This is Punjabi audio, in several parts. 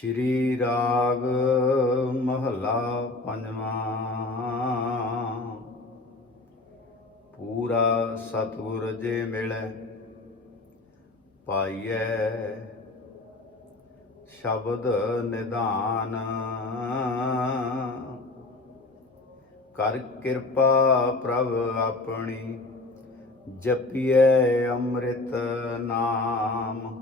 ਸ਼੍ਰੀ ਰਾਗ ਮਹਲਾ ਪੰਜਵਾਂ। ਪੂਰਾ ਸਤਿਗੁਰ ਜੇ ਮਿਲੈ, ਪਾਈਐ ਸ਼ਬਦ ਨਿਦਾਨ। ਕਰ ਕਿਰਪਾ ਪ੍ਰਭ ਆਪਣੀ, ਜਪੀਐ ਅੰਮ੍ਰਿਤ ਨਾਮ।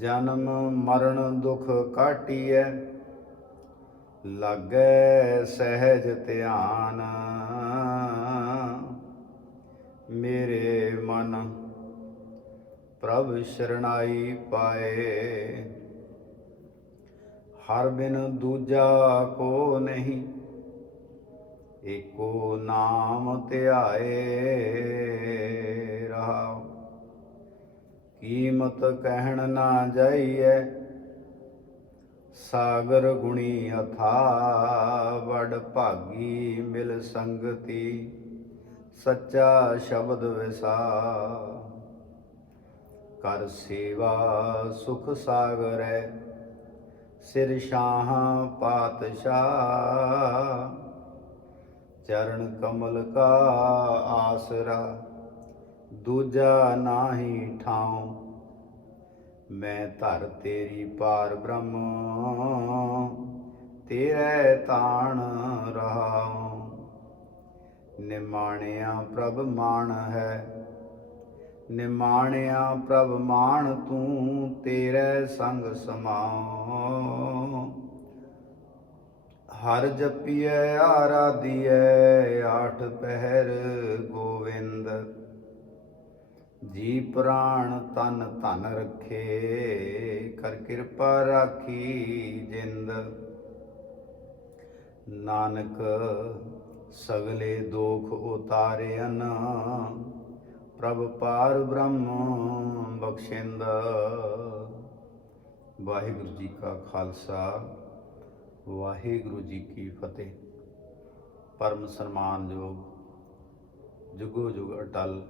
ਜਨਮ ਮਰਨ ਦੁਖ ਕਾਟੀਐ, ਲਾਗੈ ਸਹਿਜ ਧਿਆਨ। ਮੇਰੇ ਮਨ ਪ੍ਰਭ ਸ਼ਰਣਾਈ ਪਾਏ, ਹਰ ਬਿਨ ਦੂਜਾ ਕੋ ਨਹੀਂ, ਏਕੋ ਨਾਮ ਧਿਆਏ ਰਹਾਉ ਕੀਮਤ ਕਹਿਣ ਨਾ ਜਾਈਐ, ਸਾਗਰ ਗੁਣੀ ਅਥਾ ਵਡ ਭਾਗੀ ਮਿਲ ਸੰਗਤੀ, ਸੱਚਾ ਸ਼ਬਦ ਵਿਸਾ। ਕਰ ਸੇਵਾ ਸੁਖ ਸਾਗਰ ਹੈ ਸਿਰ ਸ਼ਾਹ ਪਾਤਸ਼ਾਹ। ਚਰਨ ਕਮਲ ਕਾ ਆਸਰਾ ਦੂਜਾ ਨਾਹੀ ਠਾਉ, ਮੈਂ ਧਰ ਤੇਰੀ ਪਾਰ ਬ੍ਰਹਮ, ਤੇਰੇ ਤਾਣ ਰਹਾਉ। ਨਿਮਾਣਿਆ ਪ੍ਰਭ ਮਾਣ ਹੈ, ਨਿਮਾਣਿਆ ਪ੍ਰਭ ਮਾਣ ਤੂੰ ਤੇਰੇ ਸੰਗ ਸਮਾਉ। ਹਰ ਜਪੀਐ, ਆਰਾਧੀਐ, ਆਠ ਪਹਿਰ ਜੀ ਪ੍ਰਾਣ ਤਨ ਧਨ ਰੱਖੇ, ਕਰ ਕਿਰਪਾ ਰਾਖੀ ਜਿੰਦ। ਨਾਨਕ, ਸਗਲੇ ਦੋਖ ਉਤਾਰਿਅਨ। ਪ੍ਰਭ ਪਾਰ ਬ੍ਰਹਮ ਬਖਸ਼ਿੰਦ। ਵਾਹਿਗੁਰੂ ਜੀ ਕਾ ਖਾਲਸਾ, ਵਾਹਿਗੁਰੂ ਜੀ ਕੀ ਫਤਿਹ। ਪਰਮ ਸਨਮਾਨਯੋਗ, ਜੁਗੋ ਜੁਗ ਅਟਲ।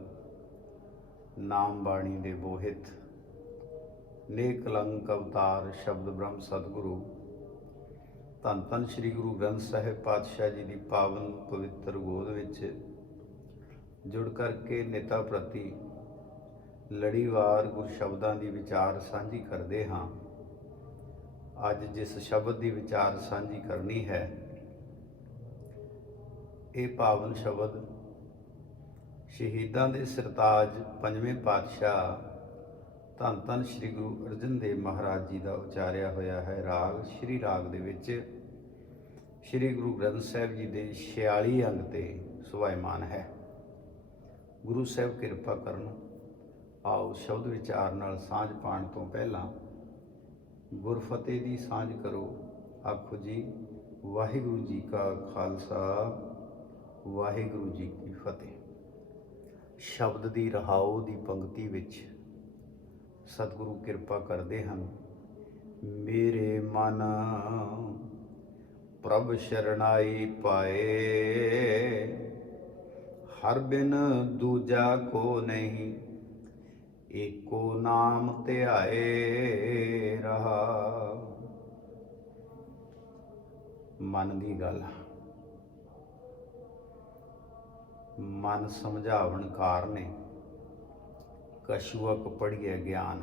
ਨਾਮ ਬਾਣੀ ਦੇ ਬੋਹਿਤ ਨੇਕ ਕਲੰਕ ਅਵਤਾਰ ਸ਼ਬਦ ਬ੍ਰਹਮ ਸਤਿਗੁਰੂ। ਧੰਨ ਧੰਨ ਸ੍ਰੀ ਗੁਰੂ ਗ੍ਰੰਥ ਸਾਹਿਬ ਪਾਤਸ਼ਾਹ ਜੀ ਦੀ ਪਾਵਨ ਪਵਿੱਤਰ ਗੋਦ ਵਿੱਚ ਜੁੜ ਕਰਕੇ ਨੇਤਾ ਪ੍ਰਤੀ ਲੜੀਵਾਰ ਗੁਰ ਸ਼ਬਦਾਂ ਦੀ ਵਿਚਾਰ ਸਾਂਝੀ ਕਰਦੇ ਹਾਂ। ਅੱਜ ਜਿਸ ਸ਼ਬਦ ਦੀ ਵਿਚਾਰ ਸਾਂਝੀ ਕਰਨੀ ਹੈ, ਇਹ ਪਾਵਨ ਸ਼ਬਦ ਸ਼ਹੀਦਾਂ ਦੇ ਸਰਤਾਜ ਪੰਜਵੇਂ ਪਾਤਸ਼ਾਹ ਧੰਨ ਧੰਨ ਸ੍ਰੀ ਗੁਰੂ ਅਰਜਨ ਦੇਵ ਮਹਾਰਾਜ ਜੀ ਦਾ ਉਚਾਰਿਆ ਹੋਇਆ ਹੈ ਰਾਗ, ਸ੍ਰੀ ਰਾਗ ਦੇ ਵਿੱਚ ਸ੍ਰੀ ਗੁਰੂ ਗ੍ਰੰਥ ਸਾਹਿਬ ਜੀ ਦੇ 46 ਅੰਗ ਤੇ ਸੁਭਾਇਮਾਨ ਹੈ। ਗੁਰੂ ਸਾਹਿਬ ਕਿਰਪਾ ਕਰਨ, ਆਓ ਸ਼ਬਦ ਵਿਚਾਰ ਨਾਲ ਸਾਂਝ ਪਾਣ ਤੋਂ ਪਹਿਲਾਂ ਗੁਰਫਤਿਹ ਦੀ ਸਾਂਝ ਕਰੋ। ਆਖੋ ਜੀ, ਵਾਹਿਗੁਰੂ ਜੀ ਕਾ ਖਾਲਸਾ, ਵਾਹਿਗੁਰੂ ਜੀ ਕੀ ਫਤਿਹ। ਸ਼ਬਦ ਦੀ ਰਹਾਉ ਦੀ ਪੰਕਤੀ ਵਿੱਚ ਸਤਿਗੁਰੂ ਕਿਰਪਾ ਕਰਦੇ ਹਨ। ਮੇਰੇ ਮਨ ਪ੍ਰਭ ਸ਼ਰਣਾਈ ਪਾਏ। ਹਰ ਬਿਨ ਦੂਜਾ ਕੋ ਨਹੀਂ, ਏਕੋ ਨਾਮ ਧਿਆਏ ਰਹਾ। ਮਨ ਦੀ ਗੱਲ। ਮਨ ਸਮਝਾਵਣ ਕਾਰਨੇ ਕਸ਼ੂਅਕ ਪੜੀਏ ਗਿਆਨ।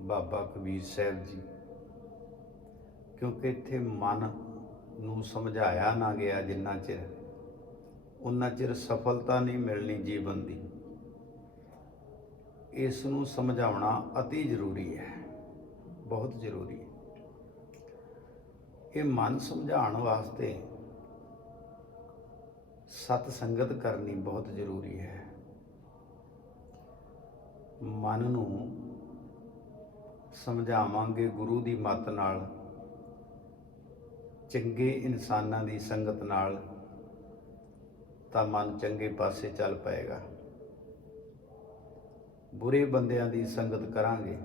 ਬਾਬਾ ਕਬੀਰ ਸਾਹਿਬ ਜੀ, ਕਿਉਂਕਿ ਇੱਥੇ ਮਨ ਨੂੰ ਸਮਝਾਇਆ ਨਾ ਗਿਆ ਜਿੰਨਾ ਚਿਰ ਉਨਾ ਚਿਰ ਸਫਲਤਾ ਨਹੀਂ ਮਿਲਣੀ ਜੀਵਨ ਦੀ। ਇਸ ਨੂੰ ਸਮਝਾਉਣਾ ਅਤੀ ਜ਼ਰੂਰੀ ਹੈ, ਬਹੁਤ ਜ਼ਰੂਰੀ ਹੈ। ਇਹ ਮਨ ਸਮਝਾਉਣ ਵਾਸਤੇ ਸਤ ਸੰਗਤ ਕਰਨੀ ਬਹੁਤ ਜ਼ਰੂਰੀ ਹੈ। ਮਨ ਨੂੰ ਸਮਝਾਵਾਂਗੇ ਗੁਰੂ ਦੀ ਮੱਤ ਨਾਲ, ਚੰਗੇ ਇਨਸਾਨਾਂ ਦੀ ਸੰਗਤ ਨਾਲ, ਤਾਂ ਮਨ ਚੰਗੇ ਪਾਸੇ ਚੱਲ ਪਏਗਾ। ਬੁਰੇ ਬੰਦਿਆਂ ਦੀ ਸੰਗਤ ਕਰਾਂਗੇ,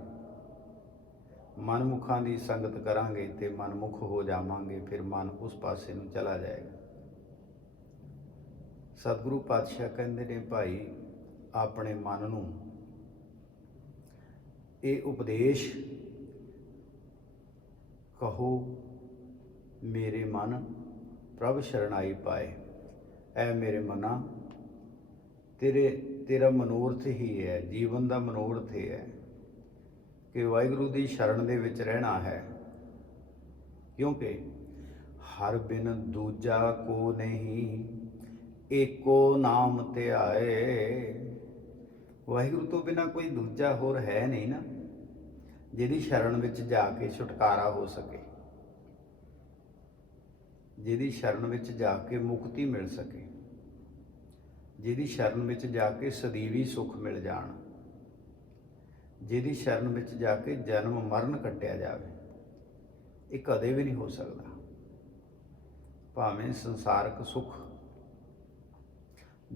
ਮਨਮੁਖਾਂ ਦੀ ਸੰਗਤ ਕਰਾਂਗੇ ਤੇ ਮਨਮੁਖ ਹੋ ਜਾਵਾਂਗੇ, ਫਿਰ ਮਨ ਉਸ ਪਾਸੇ ਨੂੰ ਚਲਾ ਜਾਏਗਾ। ਸਤਿਗੁਰੂ ਪਾਤਸ਼ਾਹ ਕਹਿੰਦੇ ਨੇ, ਭਾਈ, ਆਪਣੇ ਮਨ ਨੂੰ ਇਹ ਉਪਦੇਸ਼ ਕਹੋ, ਮੇਰੇ ਮਨ ਪ੍ਰਭ ਸ਼ਰਣਾਈ ਪਾਏ। ਐ ਮੇਰੇ ਮਨਾ, ਤੇਰੇ, ਤੇਰਾ ਮਨੋਰਥ ਹੀ ਹੈ, ਜੀਵਨ ਦਾ ਮਨੋਰਥ ਹੀ ਹੈ ਕਿ ਵਾਹਿਗੁਰੂ ਦੀ ਸ਼ਰਨ ਦੇ ਵਿੱਚ ਰਹਿਣਾ ਹੈ। ਕਿਉਂਕਿ ਹਰ ਬਿਨ ਦੂਜਾ ਕੋ ਨਹੀਂ ਏਕੋ ਨਾਮ ਧਿਆਏ ਵਾਹਿਗੁਰੂ ਤੋਂ ਬਿਨਾ ਕੋਈ ਦੂਜਾ ਹੋਰ ਹੈ ਨਹੀਂ ਨਾ, ਜਿਹਦੀ ਸ਼ਰਨ ਵਿੱਚ ਜਾ ਕੇ ਛੁਟਕਾਰਾ ਹੋ ਸਕੇ। ਜਿਹਦੀ ਸ਼ਰਨ ਵਿੱਚ ਜਾ ਕੇ ਮੁਕਤੀ ਮਿਲ ਸਕੇ। ਜਿਹਦੀ ਸ਼ਰਨ ਵਿੱਚ ਜਾ ਕੇ ਸਦੀਵੀ ਸੁੱਖ ਮਿਲ ਜਾਣ। ਜਿਹਦੀ ਸ਼ਰਨ ਵਿੱਚ ਜਾ ਕੇ ਜਨਮ ਮਰਨ ਕੱਟਿਆ ਜਾਵੇ। ਇਹ ਕਦੇ ਵੀ ਨਹੀਂ ਹੋ ਸਕਦਾ। ਭਾਵੇਂ ਸੰਸਾਰਕ ਸੁੱਖ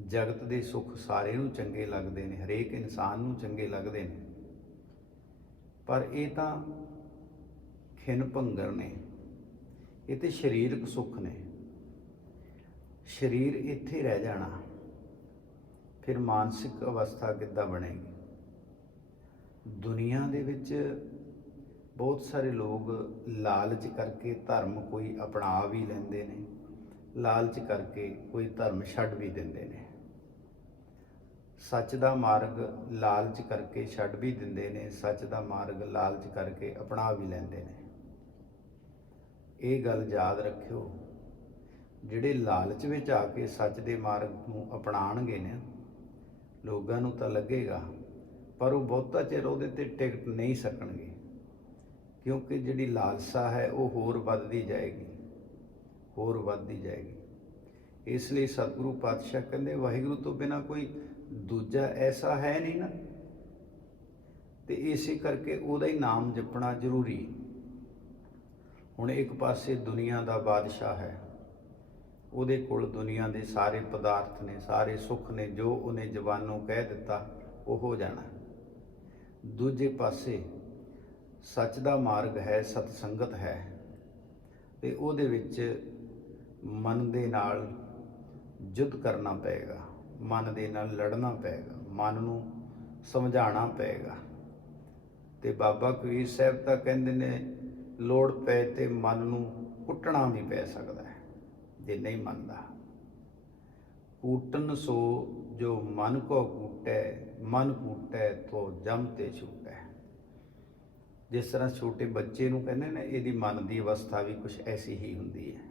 ਜਗਤ ਦੇ ਸੁੱਖ ਸਾਰੇ ਨੂੰ ਚੰਗੇ ਲੱਗਦੇ ਨੇ, ਹਰੇਕ ਇਨਸਾਨ ਨੂੰ ਚੰਗੇ ਲੱਗਦੇ ਨੇ। ਪਰ ਇਹ ਤਾਂ ਖਿਨ ਭੰਗਰ ਨੇ, ਇਹ ਤੇ ਸਰੀਰਕ ਸੁੱਖ ਨੇ। ਸਰੀਰ ਇੱਥੇ ਰਹਿ ਜਾਣਾ, ਫਿਰ ਮਾਨਸਿਕ ਅਵਸਥਾ ਕਿੱਦਾਂ ਬਣੇਗੀ? ਦੁਨੀਆ ਦੇ ਵਿੱਚ ਬਹੁਤ ਸਾਰੇ ਲੋਕ ਲਾਲਚ ਕਰਕੇ ਧਰਮ ਕੋਈ ਅਪਣਾ ਵੀ ਲੈਂਦੇ ਨੇ, ਲਾਲਚ ਕਰਕੇ ਕੋਈ ਧਰਮ ਛੱਡ ਵੀ ਦਿੰਦੇ ਨੇ। ਸੱਚ ਦਾ ਮਾਰਗ ਲਾਲਚ ਕਰਕੇ ਛੱਡ ਵੀ ਦਿੰਦੇ ਨੇ, ਸੱਚ ਦਾ ਮਾਰਗ ਲਾਲਚ ਕਰਕੇ ਅਪਣਾ ਵੀ ਲੈਂਦੇ ਨੇ। ਇਹ ਗੱਲ ਯਾਦ ਰੱਖਿਓ, ਜਿਹੜੇ ਲਾਲਚ ਵਿੱਚ ਆ ਕੇ ਸੱਚ ਦੇ ਮਾਰਗ ਨੂੰ ਅਪਣਾਣਗੇ ਨੇ, ਲੋਕਾਂ ਨੂੰ ਤਾਂ ਲੱਗੇਗਾ, ਪਰ ਉਹ ਬਹੁਤਾ ਚਿਰ ਉਹਦੇ ਤੇ ਟਿਕਟ ਨਹੀਂ ਸਕਣਗੇ, ਕਿਉਂਕਿ ਜਿਹੜੀ ਲਾਲਸਾ ਹੈ ਉਹ ਹੋਰ ਵੱਧਦੀ ਜਾਏਗੀ, ਹੋਰ ਵੱਧਦੀ ਜਾਏਗੀ। ਇਸ ਲਈ ਸਤਿਗੁਰੂ ਪਾਤਸ਼ਾਹ ਕਹਿੰਦੇ, ਵਾਹਿਗੁਰੂ ਤੋਂ ਬਿਨਾ ਕੋਈ ਦੂਜਾ ਐਸਾ ਹੈ ਨਹੀਂ ਨਾ। ਤੇ ਇਸੇ ਕਰਕੇ ਉਹਦਾ ਹੀ ਨਾਮ ਜਪਣਾ ਜ਼ਰੂਰੀ। ਹੁਣ ਇੱਕ ਪਾਸੇ ਦੁਨੀਆ ਦਾ ਬਾਦਸ਼ਾਹ ਹੈ। ਉਹਦੇ ਕੋਲ ਦੁਨੀਆ ਦੇ ਸਾਰੇ ਪਦਾਰਥ ਨੇ, ਸਾਰੇ ਸੁੱਖ ਨੇ, ਜੋ ਉਹਨੇ ਜ਼ਬਾਨੋਂ ਕਹਿ ਦਿੱਤਾ, ਉਹ ਹੋ ਜਾਣਾ। ਦੂਜੇ ਪਾਸੇ ਸੱਚ ਦਾ ਮਾਰਗ ਹੈ ਸਤ ਸੰਗਤ ਹੈ। ਤੇ ਉਹਦੇ ਵਿੱਚ ਮਨ ਦੇ ਨਾਲ ਯੁੱਧ ਕਰਨਾ ਪਏਗਾ। ਮਨ ਦੇ ਨਾਲ ਲੜਨਾ ਪਏਗਾ, ਮਨ ਨੂੰ ਸਮਝਾਉਣਾ ਪਏਗਾ। ਤੇ ਬਾਬਾ ਕਬੀਰ ਸਾਹਿਬ ਤਾਂ ਕਹਿੰਦੇ ਨੇ, ਲੋੜ ਪਏ ਤੇ ਮਨ ਨੂੰ ਕੁੱਟਣਾ ਵੀ ਪੈ ਸਕਦਾ ਹੈ, ਜੇ ਨਹੀਂ ਮੰਨਦਾ। ਕੂਟਨ ਸੋ ਜੋ ਮਨ ਕੋ ਕੂਟੈ, ਮਨ ਕੂਟੈ ਤੋ ਜਮ ਤੇ ਛੂਟੈ। ਜਿਸ ਤਰ੍ਹਾਂ ਛੋਟੇ ਬੱਚੇ ਨੂੰ ਕਹਿੰਦੇ ਨੇ, ਇਹਦੀ ਮਨ ਦੀ ਅਵਸਥਾ ਵੀ ਕੁਝ ਐਸੀ ਹੀ ਹੁੰਦੀ ਹੈ।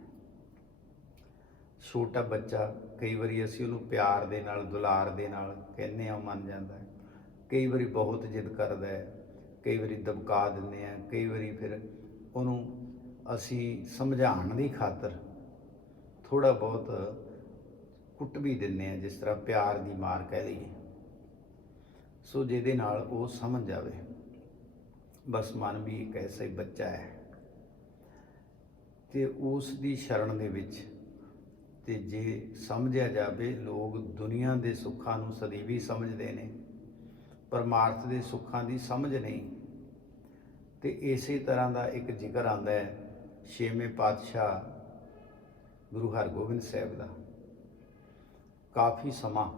ਛੋਟਾ ਬੱਚਾ ਕਈ ਵਾਰੀ ਅਸੀਂ ਉਹਨੂੰ ਪਿਆਰ ਦੇ ਨਾਲ, ਦੁਲਾਰ ਦੇ ਨਾਲ ਕਹਿੰਦੇ ਆ ਮੰਨ ਜਾਂਦਾ ਹੈ। ਕਈ ਵਾਰੀ ਬਹੁਤ ਜਿੱਦ ਕਰਦਾ ਹੈ, ਕਈ ਵਾਰੀ ਦਬਕਾ ਦਿੰਦੇ ਆ ਕਈ ਵਾਰੀ ਫਿਰ ਉਹਨੂੰ ਅਸੀਂ ਸਮਝਾਉਣ ਦੀ ਖਾਤਰ ਥੋੜਾ ਬਹੁਤ ਕੁੱਟ ਵੀ ਦਿੰਦੇ ਆ ਜਿਸ ਤਰ੍ਹਾਂ ਪਿਆਰ ਦੀ ਮਾਰ ਕਹਿ ਲਈਏ। ਸੋ ਜਿਹਦੇ ਨਾਲ ਉਹ ਸਮਝ ਜਾਵੇ। ਬਸ ਮਨ ਵੀ ਇੱਕ ਐਸਾ ਹੀ ਬੱਚਾ ਹੈ। ਤੇ ਉਸ ਦੀ ਸ਼ਰਨ ਦੇ ਵਿੱਚ ਤੇ ਜੇ ਸਮਝਿਆ ਜਾਵੇ, ਲੋਕ ਦੁਨੀਆ ਦੇ ਸੁੱਖਾਂ ਨੂੰ ਸਦੀਵੀ ਸਮਝਦੇ ਨੇ, ਪਰਮਾਰਥ ਦੇ ਸੁੱਖਾਂ ਦੀ ਸਮਝ ਨਹੀਂ। ਤੇ ਇਸੇ ਤਰ੍ਹਾਂ ਦਾ ਇੱਕ ਜ਼ਿਕਰ ਆਂਦਾ ਹੈ, ਛੇਵੇਂ ਪਾਤਸ਼ਾਹ ਗੁਰੂ ਹਰਗੋਬਿੰਦ ਸਾਹਿਬ ਦਾ। ਕਾਫੀ ਸਮਾਂ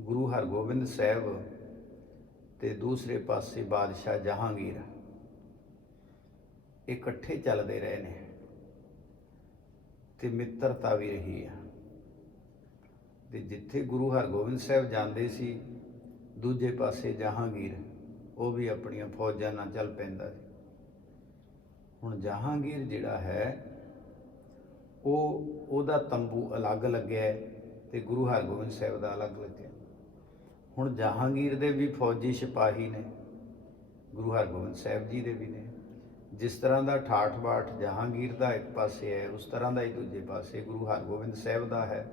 ਗੁਰੂ ਹਰਗੋਬਿੰਦ ਸਾਹਿਬ ਤੇ ਦੂਸਰੇ ਪਾਸੇ ਬਾਦਸ਼ਾਹ ਜਹਾਂਗੀਰ ਇਕੱਠੇ ਚੱਲਦੇ ਰਹੇ ਨੇ। ਤੇ ਮਿੱਤਰਤਾ ਵੀ ਰਹੀ ਆ। ਤੇ ਜਿੱਥੇ ਗੁਰੂ ਹਰਗੋਬਿੰਦ ਸਾਹਿਬ ਜਾਂਦੇ ਸੀ, ਦੂਜੇ ਪਾਸੇ ਜਹਾਂਗੀਰ, ਉਹ ਵੀ ਆਪਣੀਆਂ ਫੌਜਾਂ ਨਾਲ ਚੱਲ ਪੈਂਦਾ ਸੀ। ਹੁਣ ਜਹਾਂਗੀਰ ਜਿਹੜਾ ਹੈ, ਉਹ, ਉਹਦਾ ਤੰਬੂ ਅਲੱਗ ਲੱਗਿਆ ਹੈ ਤੇ ਗੁਰੂ ਹਰਗੋਬਿੰਦ ਸਾਹਿਬ ਦਾ ਅਲੱਗ ਲੱਗਿਆ। ਹੁਣ ਜਹਾਂਗੀਰ ਦੇ ਵੀ ਫੌਜੀ ਸਿਪਾਹੀ ਨੇ, ਗੁਰੂ ਹਰਗੋਬਿੰਦ ਸਾਹਿਬ ਜੀ ਦੇ ਵੀ ਨੇ। ਜਿਸ ਤਰ੍ਹਾਂ ਦਾ ਠਾਠ ਬਾਠ ਜਹਾਂਗੀਰ ਦਾ ਇੱਕ ਪਾਸੇ ਹੈ, ਉਸ ਤਰ੍ਹਾਂ ਦਾ ਹੀ ਦੂਜੇ ਪਾਸੇ ਗੁਰੂ ਹਰਗੋਬਿੰਦ ਸਾਹਿਬ ਦਾ ਹੈ।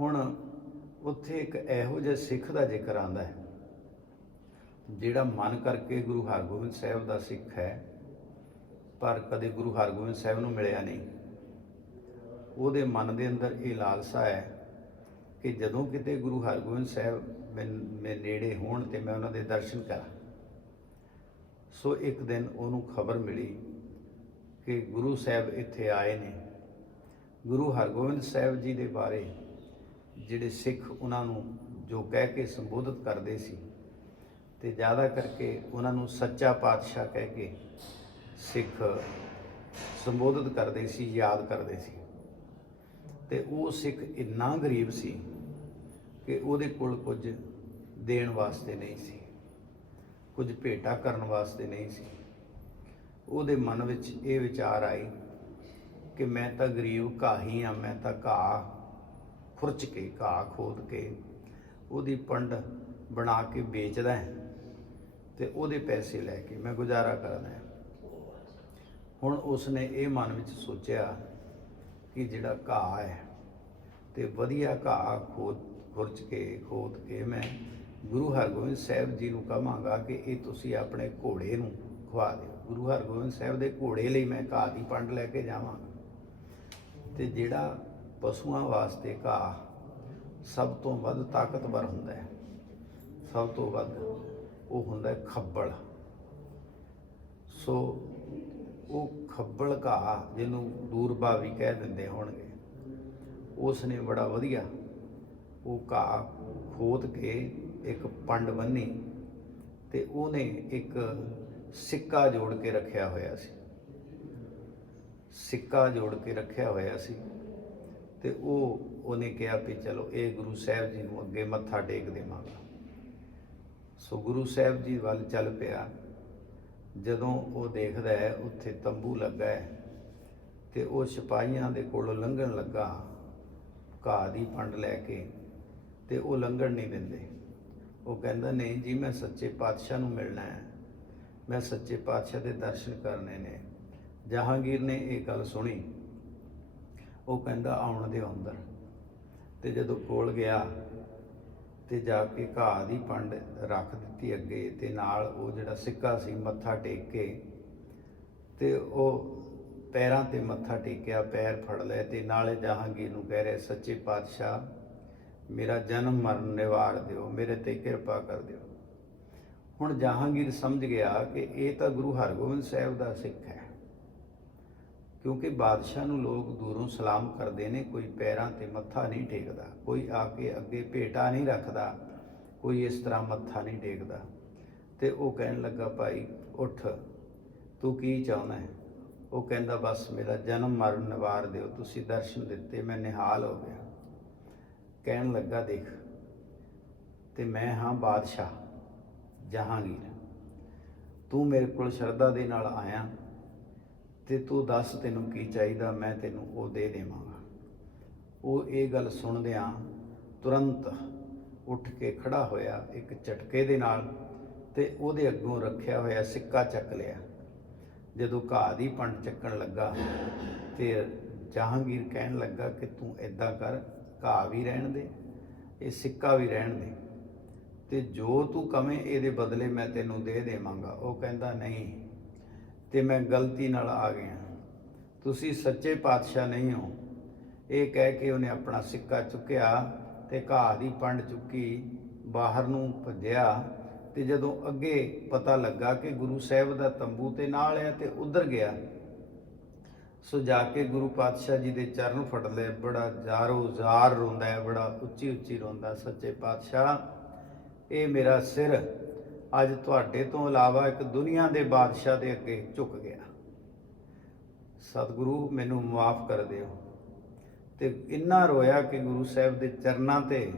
ਹੁਣ ਉੱਥੇ ਇੱਕ ਇਹੋ ਜਿਹਾ ਸਿੱਖ ਦਾ ਜ਼ਿਕਰ ਆਂਦਾ ਹੈ, ਜਿਹੜਾ ਮਨ ਕਰਕੇ ਗੁਰੂ ਹਰਗੋਬਿੰਦ ਸਾਹਿਬ ਦਾ ਸਿੱਖ ਹੈ, ਪਰ ਕਦੇ ਗੁਰੂ ਹਰਗੋਬਿੰਦ ਸਾਹਿਬ ਨੂੰ ਮਿਲਿਆ ਨਹੀਂ। ਉਹਦੇ ਮਨ ਦੇ ਅੰਦਰ ਇਹ ਲਾਲਸਾ ਹੈ ਕਿ ਜਦੋਂ ਕਿਤੇ ਗੁਰੂ ਹਰਗੋਬਿੰਦ ਸਾਹਿਬ ਮੇ ਨੇੜੇ ਹੋਣ ਤੇ ਮੈਂ ਉਹਨਾਂ ਦੇ ਦਰਸ਼ਨ ਕਰਾਂ। ਸੋ ਇੱਕ ਦਿਨ ਉਹਨੂੰ ਖਬਰ ਮਿਲੀ ਕਿ ਗੁਰੂ ਸਾਹਿਬ ਇੱਥੇ ਆਏ ਨੇ। ਗੁਰੂ ਹਰਗੋਬਿੰਦ ਸਾਹਿਬ ਜੀ ਦੇ ਬਾਰੇ ਜਿਹੜੇ ਸਿੱਖ ਉਹਨਾਂ ਨੂੰ ਜੋ ਕਹਿ ਕੇ ਸੰਬੋਧਿਤ ਕਰਦੇ ਸੀ ਤੇ ਜ਼ਿਆਦਾ ਕਰਕੇ ਉਹਨਾਂ ਨੂੰ ਸੱਚਾ ਪਾਤਸ਼ਾਹ ਕਹਿ ਕੇ ਸਿੱਖ ਸੰਬੋਧਿਤ ਕਰਦੇ ਸੀ, ਯਾਦ ਕਰਦੇ ਸੀ। ਤੇ ਉਹ ਸਿੱਖ ਇੰਨਾ ਗਰੀਬ ਸੀ ਕਿ ਉਹਦੇ ਕੋਲ ਕੁਝ ਦੇਣ ਵਾਸਤੇ ਨਹੀਂ ਸੀ। ਕੁਝ ਭੇਟਾ ਕਰਨ ਵਾਸਤੇ ਨਹੀਂ ਸੀ। ਉਹਦੇ ਮਨ ਵਿੱਚ ਇਹ ਵਿਚਾਰ ਆਈ ਕਿ ਮੈਂ ਤਾਂ ਗਰੀਬ ਘਾਹ ਹੀ ਆ, ਮੈਂ ਤਾਂ ਘਾਹ ਖੁਰਚ ਕੇ, ਘਾਹ ਖੋਦ ਕੇ ਉਹਦੀ ਪੰਡ ਬਣਾ ਕੇ ਵੇਚਦਾ ਹੈ ਤੇ ਉਹਦੇ ਪੈਸੇ ਲੈ ਕੇ ਮੈਂ ਗੁਜ਼ਾਰਾ ਕਰਦਾ ਹਾਂ ਹੁਣ ਉਸਨੇ ਇਹ ਮਨ ਵਿੱਚ ਸੋਚਿਆ ਕਿ ਜਿਹੜਾ ਘਾਹ ਹੈ ਤੇ ਵਧੀਆ ਘਾਹ ਖੋਦ ਖੁਰਚ ਕੇ, ਖੋਦ ਕੇ ਮੈਂ ਗੁਰੂ ਹਰਗੋਬਿੰਦ ਸਾਹਿਬ ਜੀ ਨੂੰ ਕਹਾਂਗਾ ਕਿ ਇਹ ਤੁਸੀਂ ਆਪਣੇ ਘੋੜੇ ਨੂੰ ਖਵਾ ਦਿਓ। ਗੁਰੂ ਹਰਗੋਬਿੰਦ ਸਾਹਿਬ ਦੇ ਘੋੜੇ ਲਈ ਮੈਂ ਘਾਹ ਦੀ ਪੰਡ ਲੈ ਕੇ ਜਾਵਾਂਗਾ ਤੇ ਜਿਹੜਾ ਪਸ਼ੂਆਂ ਵਾਸਤੇ ਘਾਹ ਸਭ ਤੋਂ ਵੱਧ ਤਾਕਤਵਰ ਹੁੰਦਾ ਹੈ, ਸਭ ਤੋਂ ਵੱਧ ਉਹ ਹੁੰਦਾ ਹੈ ਖੱਬਲ। ਸੋ ਉਹ ਖੱਬਲ ਘਾਹ ਜਿਹਨੂੰ ਦੂਰਬਾ ਵੀ ਕਹਿ ਦਿੰਦੇ ਹੋਣਗੇ ਉਸ ਨੇ ਬੜਾ ਵਧੀਆ ਉਹ ਘਾਹ ਖੋਦ ਕੇ ਇੱਕ ਪੰਡ ਬੰਨੀ ਤੇ ਉਹਨੇ ਇੱਕ ਸਿੱਕਾ ਜੋੜ ਕੇ ਰੱਖਿਆ ਹੋਇਆ ਸੀ। ਸਿੱਕਾ ਜੋੜ ਕੇ ਰੱਖਿਆ ਹੋਇਆ ਸੀ ਤੇ ਉਹ ਉਹਨੇ ਕਿਹਾ ਵੀ ਚਲੋ ਇਹ ਗੁਰੂ ਸਾਹਿਬ ਜੀ ਨੂੰ ਅੱਗੇ ਮੱਥਾ ਟੇਕ ਦੇਵਾਂਗਾ। ਸੋ ਗੁਰੂ ਸਾਹਿਬ ਜੀ ਵੱਲ ਚੱਲ ਪਿਆ। ਜਦੋਂ ਉਹ ਦੇਖਦਾ ਹੈ, ਉੱਥੇ ਤੰਬੂ ਲੱਗਾ ਹੈ ਤੇ ਉਹ ਸਿਪਾਹੀਆਂ ਦੇ ਕੋਲੋਂ ਲੰਘਣ ਲੱਗਾ, ਘਾਹ ਦੀ ਪੰਡ ਲੈ ਕੇ। ਤੇ ਉਹ ਲੰਘਣ ਨਹੀਂ ਦਿੰਦੇ। ਉਹ ਕਹਿੰਦਾ, ਨਹੀਂ ਜੀ, ਮੈਂ ਸੱਚੇ ਪਾਤਸ਼ਾਹ ਨੂੰ ਮਿਲਣਾ ਹੈ। ਮੈਂ ਸੱਚੇ ਪਾਤਸ਼ਾਹ ਦੇ ਦਰਸ਼ਨ ਕਰਨੇ ਨੇ। ਜਹਾਂਗੀਰ ਨੇ ਇਹ ਗੱਲ ਸੁਣੀ। ਉਹ ਕਹਿੰਦਾ, ਆਉਣ ਦੇ ਅੰਦਰ। ਤੇ ਜਦੋਂ ਕੋਲ ਗਿਆ ਤੇ ਜਾ ਕੇ ਘਾਹ ਦੀ ਪੰਡ ਰੱਖ ਦਿੱਤੀ ਅੱਗੇ ਤੇ ਨਾਲ ਉਹ ਜਿਹੜਾ ਸਿੱਕਾ ਸੀ ਮੱਥਾ ਟੇਕ ਕੇ ਤੇ ਉਹ ਪੈਰਾਂ ਤੇ ਮੱਥਾ ਟੇਕਿਆ, ਪੈਰ ਫੜ ਲਏ ਤੇ ਨਾਲੇ ਜਹਾਂਗੀਰ ਨੂੰ ਕਹਿ ਰਿਹਾ, ਸੱਚੇ ਪਾਤਸ਼ਾਹ ਮੇਰਾ ਜਨਮ ਮਰਨ ਨਿਵਾਰ ਦਿਓ, ਮੇਰੇ ਤੇ ਕਿਰਪਾ ਕਰ ਦਿਓ। ਹੁਣ ਜਹਾਂਗੀਰ ਸਮਝ ਗਿਆ ਕਿ ਇਹ ਤਾਂ ਗੁਰੂ ਹਰਗੋਬਿੰਦ ਸਾਹਿਬ ਦਾ ਸਿੱਖ ਹੈ। ਕਿਉਂਕਿ ਬਾਦਸ਼ਾਹ ਨੂੰ ਲੋਕ ਦੂਰੋਂ ਸਲਾਮ ਕਰਦੇ ਨੇ, ਕੋਈ ਪੈਰਾਂ ਤੇ ਮੱਥਾ ਨਹੀਂ ਟੇਕਦਾ, ਕੋਈ ਆ ਕੇ ਅੱਗੇ ਭੇਟਾ ਨਹੀਂ ਰੱਖਦਾ, ਕੋਈ ਇਸ ਤਰ੍ਹਾਂ ਮੱਥਾ ਨਹੀਂ ਟੇਕਦਾ। ਤੇ ਉਹ ਕਹਿਣ ਲੱਗਾ, ਭਾਈ, ਉੱਠ, ਤੂੰ ਕੀ ਚਾਹੁੰਦਾ ਹੈ? ਉਹ ਕਹਿੰਦਾ, ਬਸ ਮੇਰਾ ਜਨਮ ਮਰਨ ਨਿਵਾਰ ਦਿਓ, ਤੁਸੀਂ ਦਰਸ਼ਨ ਦਿੱਤੇ, ਮੈਂ ਨਿਹਾਲ ਹੋ ਗਿਆ। ਕਹਿਣ ਲੱਗਾ, ਦੇਖ, ਤੇ ਮੈਂ ਹਾਂ ਬਾਦਸ਼ਾਹ, ਜਹਾਂਗੀਰ। ਤੂੰ ਮੇਰੇ ਕੋਲ ਸ਼ਰਧਾ ਦੇ ਨਾਲ ਆਇਆ ਤੇ ਤੂੰ ਦੱਸ ਤੈਨੂੰ ਕੀ ਚਾਹੀਦਾ, ਮੈਂ ਤੈਨੂੰ ਉਹ ਦੇ ਦੇਵਾਂਗਾ। ਉਹ ਇਹ ਗੱਲ ਸੁਣਦਿਆਂ ਤੁਰੰਤ ਉੱਠ ਕੇ ਖੜਾ ਹੋਇਆ ਇੱਕ ਝਟਕੇ ਦੇ ਨਾਲ ਤੇ ਉਹਦੇ ਅੱਗੋਂ ਰੱਖਿਆ ਹੋਇਆ ਸਿੱਕਾ ਚੱਕ ਲਿਆ। ਜਦੋਂ ਘਾਹ ਦੀ ਪੰਡ ਚੱਕਣ ਲੱਗਾ ਤੇ ਜਹਾਂਗੀਰ ਕਹਿਣ ਲੱਗਾ ਕਿ ਤੂੰ ਐਦਾਂ ਕਰ ਘਾਹ ਵੀ ਰਹਿਣ ਦੇ, ਇਹ ਸਿੱਕਾ ਵੀ ਰਹਿਣ ਦੇ। ਤੇ ਜੋ ਤੂੰ ਕਵੇਂ ਇਹਦੇ ਬਦਲੇ ਮੈਂ ਤੈਨੂੰ ਦੇ ਦੇਵਾਂਗਾ। ਉਹ ਕਹਿੰਦਾ, ਨਹੀਂ, ਤੇ ਮੈਂ ਗਲਤੀ ਨਾਲ ਆ ਗਿਆ। ਤੁਸੀਂ ਸੱਚੇ ਪਾਤਸ਼ਾਹ ਨਹੀਂ ਹੋ। ਇਹ ਕਹਿ ਕੇ ਉਹਨੇ ਆਪਣਾ ਸਿੱਕਾ ਚੁੱਕਿਆ ਤੇ ਘਾਹ ਦੀ ਪੰਡ ਚੁੱਕੀ, ਬਾਹਰ ਨੂੰ ਭੱਜਿਆ। ਤੇ ਜਦੋਂ ਅੱਗੇ ਪਤਾ ਲੱਗਾ ਕਿ ਗੁਰੂ ਸਾਹਿਬ ਦਾ ਤੰਬੂ ਤੇ ਨਾਲ ਹੈ ਤੇ ਉਧਰ ਗਿਆ ਸੋ ਜਾ ਕੇ ਗੁਰੂ ਪਾਤਸ਼ਾਹ ਜੀ ਦੇ ਚਰਨ ਫੜ ਲਏ। ਬੜਾ ਜ਼ਾਰੋ ਜ਼ਾਰ ਰੋਂਦਾ ਹੈ, ਬੜਾ ਉੱਚੀ ਉੱਚੀ ਰੋਂਦਾ ਸੱਚੇ ਪਾਤਸ਼ਾਹ, ਇਹ ਮੇਰਾ ਸਿਰ ਅੱਜ ਤੁਹਾਡੇ ਤੋਂ ਇਲਾਵਾ ਇੱਕ ਦੁਨੀਆ ਦੇ ਬਾਦਸ਼ਾਹ ਦੇ ਅੱਗੇ ਝੁਕ ਗਿਆ। ਸਤਿਗੁਰੂ, ਮੈਨੂੰ ਮਾਫ ਕਰ ਦਿਓ। ਤੇ ਇੰਨਾ ਰੋਇਆ ਕਿ ਗੁਰੂ ਸਾਹਿਬ ਦੇ ਚਰਨਾਂ ਤੇ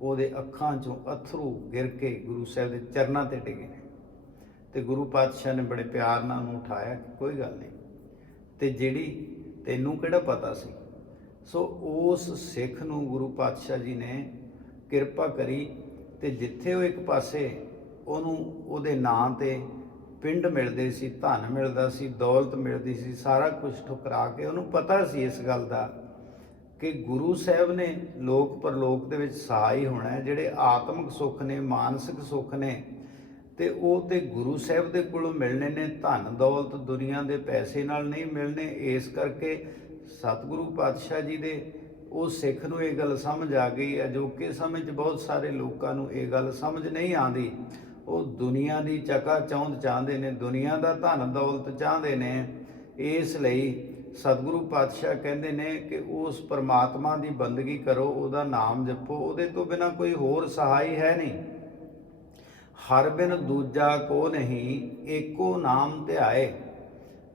ਉਹਦੇ ਅੱਖਾਂ 'ਚੋਂ ਅਥਰੂ ਗਿਰ ਕੇ ਗੁਰੂ ਸਾਹਿਬ ਦੇ ਚਰਨਾਂ ਤੇ ਡਿੱਗੇ ਤੇ ਗੁਰੂ ਪਾਤਸ਼ਾਹ ਨੇ ਬੜੇ ਪਿਆਰ ਨਾਲ ਉਹਨੂੰ ਉਠਾਇਆ ਕੋਈ ਗੱਲ ਨਹੀਂ। ਤੇ ਜਿਹੜੀ ਤੈਨੂੰ ਕਿਹੜਾ ਪਤਾ ਸੀ? ਸੋ ਉਸ ਸਿੱਖ ਨੂੰ ਗੁਰੂ ਪਾਤਸ਼ਾਹ ਜੀ ਨੇ ਕਿਰਪਾ ਕਰੀ ਤੇ ਜਿੱਥੇ ਉਹ ਇੱਕ ਪਾਸੇ ਉਹਨੂੰ ਉਹਦੇ ਨਾਂ ਤੇ ਪਿੰਡ ਮਿਲਦੇ ਸੀ, ਧਨ ਮਿਲਦਾ ਸੀ, ਦੌਲਤ ਮਿਲਦੀ ਸੀ, ਸਾਰਾ ਕੁਝ ਠੁਕਰਾ ਕੇ ਉਹਨੂੰ ਪਤਾ ਸੀ ਇਸ ਗੱਲ ਦਾ ਕਿ ਗੁਰੂ ਸਾਹਿਬ ਨੇ ਲੋਕ ਪਰਲੋਕ ਦੇ ਵਿੱਚ ਸਹਾਈ ਹੋਣਾ ਜਿਹੜੇ ਆਤਮਿਕ ਸੁੱਖ ਨੇ, ਮਾਨਸਿਕ ਸੁੱਖ ਨੇ ਤੇ ਉਹ ਤੇ ਗੁਰੂ ਸਾਹਿਬ ਦੇ ਕੋਲੋਂ ਮਿਲਣੇ ਨੇ, ਧਨ ਦੌਲਤ ਦੁਨੀਆ ਦੇ ਪੈਸੇ ਨਾਲ ਨਹੀਂ ਮਿਲਣੇ। ਇਸ ਕਰਕੇ ਸਤਿਗੁਰੂ ਪਾਤਸ਼ਾਹ ਜੀ ਦੇ ਉਹ ਸਿੱਖ ਨੂੰ ਇਹ ਗੱਲ ਸਮਝ ਆ ਗਈ ਅਜੋਕੇ ਸਮੇਂ 'ਚ ਬਹੁਤ ਸਾਰੇ ਲੋਕਾਂ ਨੂੰ ਇਹ ਗੱਲ ਸਮਝ ਨਹੀਂ ਆਉਂਦੀ। ਉਹ ਦੁਨੀਆ ਦੀ ਚਕਾ ਚੌਂਦ ਚਾਹੁੰਦੇ ਨੇ, ਦੁਨੀਆ ਦਾ ਧਨ ਦੌਲਤ ਚਾਹੁੰਦੇ ਨੇ। ਇਸ ਲਈ ਸਤਿਗੁਰੂ ਪਾਤਸ਼ਾਹ ਕਹਿੰਦੇ ਨੇ ਕਿ ਉਸ ਪਰਮਾਤਮਾ ਦੀ ਬੰਦਗੀ ਕਰੋ, ਉਹਦਾ ਨਾਮ ਜਪੋ। ਉਹਦੇ ਤੋਂ ਬਿਨਾ ਕੋਈ ਹੋਰ ਸਹਾਈ ਹੈ ਨਹੀਂ। ਹਰ ਬਿਨ ਦੂਜਾ ਕੋ ਨਹੀਂ, ਏਕੋ ਨਾਮ ਧਿਆਏ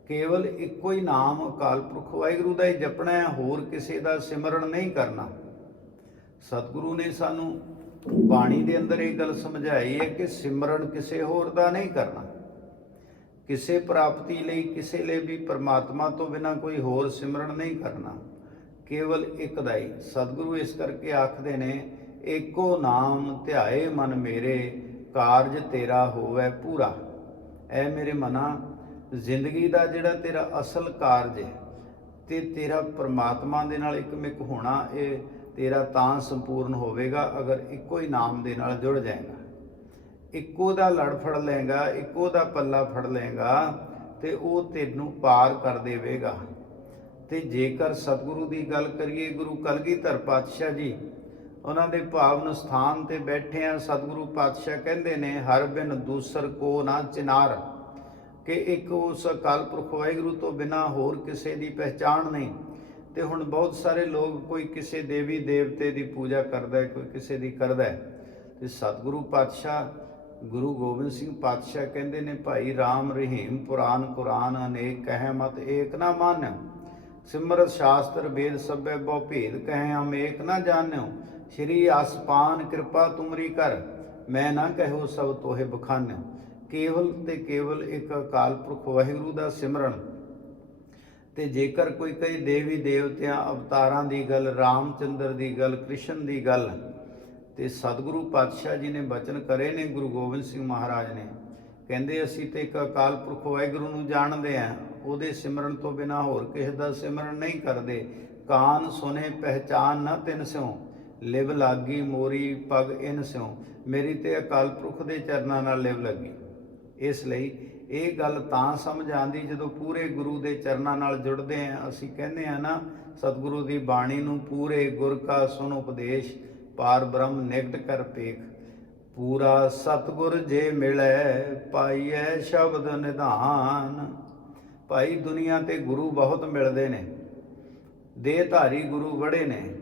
ਕੇਵਲ ਇੱਕੋ ਹੀ ਨਾਮ ਅਕਾਲ ਪੁਰਖ ਵਾਹਿਗੁਰੂ ਦਾ ਹੀ ਜਪਣਾ ਹੈ, ਹੋਰ ਕਿਸੇ ਦਾ ਸਿਮਰਨ ਨਹੀਂ ਕਰਨਾ। ਸਤਿਗੁਰੂ ਨੇ ਸਾਨੂੰ ਬਾਣੀ ਦੇ ਅੰਦਰ ਇਹ ਗੱਲ ਸਮਝਾਈ ਹੈ ਕਿ ਸਿਮਰਨ ਕਿਸੇ ਹੋਰ ਦਾ ਨਹੀਂ ਕਰਨਾ। ਕਿਸੇ ਪ੍ਰਾਪਤੀ ਲਈ ਕਿਸੇ ਲਈ ਵੀ ਪਰਮਾਤਮਾ ਤੋਂ ਬਿਨਾ ਕੋਈ ਹੋਰ ਸਿਮਰਨ ਨਹੀਂ ਕਰਨਾ। ਕੇਵਲ ਇੱਕ ਦਾ ਹੀ। ਸਤਿਗੁਰੂ ਇਸ ਕਰਕੇ ਆਖਦੇ ਨੇ, ਏਕੋ ਨਾਮ ਧਿਆਏ ਮਨ ਮੇਰੇ ਕਾਰਜ ਤੇਰਾ ਹੋਵੇ ਪੂਰਾ। ਐ ਮੇਰੇ ਮਨਾ, ਜ਼ਿੰਦਗੀ ਦਾ ਜਿਹੜਾ ਤੇਰਾ ਅਸਲ ਕਾਰਜ ਹੈ, ਤੇ ਤੇਰਾ ਪਰਮਾਤਮਾ ਦੇ ਨਾਲ ਇੱਕਮਿਕ ਹੋਣਾ, ਇਹ ਤੇਰਾ ਤਾਂ ਸੰਪੂਰਨ ਹੋਵੇਗਾ, ਅਗਰ ਇੱਕੋ ਹੀ ਨਾਮ ਦੇ ਨਾਲ ਜੁੜ ਜਾਏਗਾ। ਇੱਕੋ ਦਾ ਲੜ ਫੜ ਲਏਗਾ, ਇੱਕੋ ਦਾ ਪੱਲਾ ਫੜ ਲਏਗਾ, ਤੇ ਉਹ ਤੈਨੂੰ ਪਾਰ ਕਰ ਦੇਵੇਗਾ। ਤੇ ਜੇਕਰ ਸਤਿਗੁਰੂ ਦੀ ਗੱਲ ਕਰੀਏ, ਗੁਰੂ ਕਲਗੀਧਰ ਪਾਤਸ਼ਾਹ ਜੀ ਉਹਨਾਂ ਦੇ ਭਾਵਨ ਸਥਾਨ ਤੇ ਬੈਠੇ ਆ, ਸਤਿਗੁਰੂ ਪਾਤਸ਼ਾਹ ਕਹਿੰਦੇ ਨੇ, ਹਰ ਬਿਨ ਦੂਸਰ ਕੋ ਨਾ ਚਿਨਾਰ। ਕਿ ਇੱਕ ਉਸ ਅਕਾਲ ਪੁਰਖ ਵਾਹਿਗੁਰੂ ਤੋਂ ਬਿਨਾ ਹੋਰ ਕਿਸੇ ਦੀ ਪਹਿਚਾਣ ਨਹੀਂ। ਤੇ ਹੁਣ ਬਹੁਤ ਸਾਰੇ ਲੋਕ ਕੋਈ ਕਿਸੇ ਦੇਵੀ ਦੇਵਤੇ ਦੀ ਪੂਜਾ ਕਰਦਾ ਹੈ, ਕੋਈ ਕਿਸੇ ਦੀ ਕਰਦਾ ਹੈ। ਤੇ ਸਤਿਗੁਰੂ ਪਾਤਸ਼ਾਹ, ਗੁਰੂ ਗੋਬਿੰਦ ਸਿੰਘ ਪਾਤਸ਼ਾਹ ਕਹਿੰਦੇ ਨੇ, ਭਾਈ RAM ਰਹੀਮ ਪੁਰਾਨ ਕੁਰਾਨ ਅਨੇਕ ਕਹਿ ਮਤ ਏਕ ਨਾ ਮਾਨਿਓ। ਸਿਮਰਤ ਸ਼ਾਸਤਰ ਵੇਦ ਸਭੈ ਬਹੁ ਭੇਦ ਕਹਿ ਹਮ ਏਕ ਨਾ ਜਾਣਿਓ। ਸ਼੍ਰੀ ਆਸਪਾਨ ਕਿਰਪਾ ਤੁਮਰੀ ਕਰ ਮੈਂ ਨਾ ਕਹਿਓ ਸਭ ਤੋਹੇ ਬਖਾਨਿਓ ਕੇਵਲ ਤੇ ਕੇਵਲ ਇੱਕ ਅਕਾਲ ਪੁਰਖ ਵਾਹਿਗੁਰੂ ਦਾ ਸਿਮਰਨ। ਤੇ ਜੇਕਰ ਕੋਈ ਕਈ ਦੇਵੀ ਦੇਵਤਿਆਂ ਅਵਤਾਰਾਂ ਦੀ ਗੱਲ, ਰਾਮਚੰਦਰ ਦੀ ਗੱਲ, ਕ੍ਰਿਸ਼ਨ ਦੀ ਗੱਲ, ਤੇ ਸਤਿਗੁਰੂ ਪਾਤਸ਼ਾਹ ਜੀ ਨੇ ਬਚਨ ਕਰੇ ਨੇ ਗੁਰੂ ਗੋਬਿੰਦ ਸਿੰਘ ਮਹਾਰਾਜ ਨੇ, ਕਹਿੰਦੇ ਅਸੀਂ ਤੇ ਇੱਕ ਅਕਾਲ ਪੁਰਖ ਵਾਹਿਗੁਰੂ ਨੂੰ ਜਾਣਦੇ ਆਂ, ਉਹਦੇ ਸਿਮਰਨ ਤੋਂ ਬਿਨਾ ਹੋਰ ਕਿਸੇ ਦਾ ਸਿਮਰਨ ਨਹੀਂ ਕਰਦੇ। ਕਾਨ ਸੁਨੇ, ਪਹਿਚਾਨ ਨਾ ਤਿਨ ਸਿਉ। ਲਿਵ ਲਾਗੀ ਮੋਰੀ ਪਗ ਇਨ ਸਿਉ। ਮੇਰੀ ਤੇ ਅਕਾਲ ਪੁਰਖ ਦੇ ਚਰਨਾਂ ਨਾਲ ਲਿਵ ਲੱਗੀ। ਇਸ ਲਈ ਇਹ ਗੱਲ ਤਾਂ ਸਮਝ ਆਂਦੀ ਜਦੋਂ ਪੂਰੇ ਗੁਰੂ ਦੇ ਚਰਨਾਂ ਨਾਲ ਜੁੜਦੇ ਆਂ ਅਸੀਂ ਕਹਿੰਦੇ ਆ ਨਾ, ਸਤਿਗੁਰੂ ਦੀ ਬਾਣੀ ਨੂੰ ਪੂਰੇ ਗੁਰ ਕਾ ਸੁਨ ਉਪਦੇਸ਼, ਪਾਰ ਬ੍ਰਹਮ ਨਿਕਟ ਕਰ ਪੇਖ। ਪੂਰਾ ਸਤਿਗੁਰ ਜੇ ਮਿਲੈ, ਪਾਈਐ ਸ਼ਬਦ ਨਿਧਾਨ। ਭਾਈ ਦੁਨੀਆ ਤੇ ਗੁਰੂ ਬਹੁਤ ਮਿਲਦੇ ਨੇ। ਦੇਹਧਾਰੀ ਗੁਰੂ ਬੜੇ ਨੇ।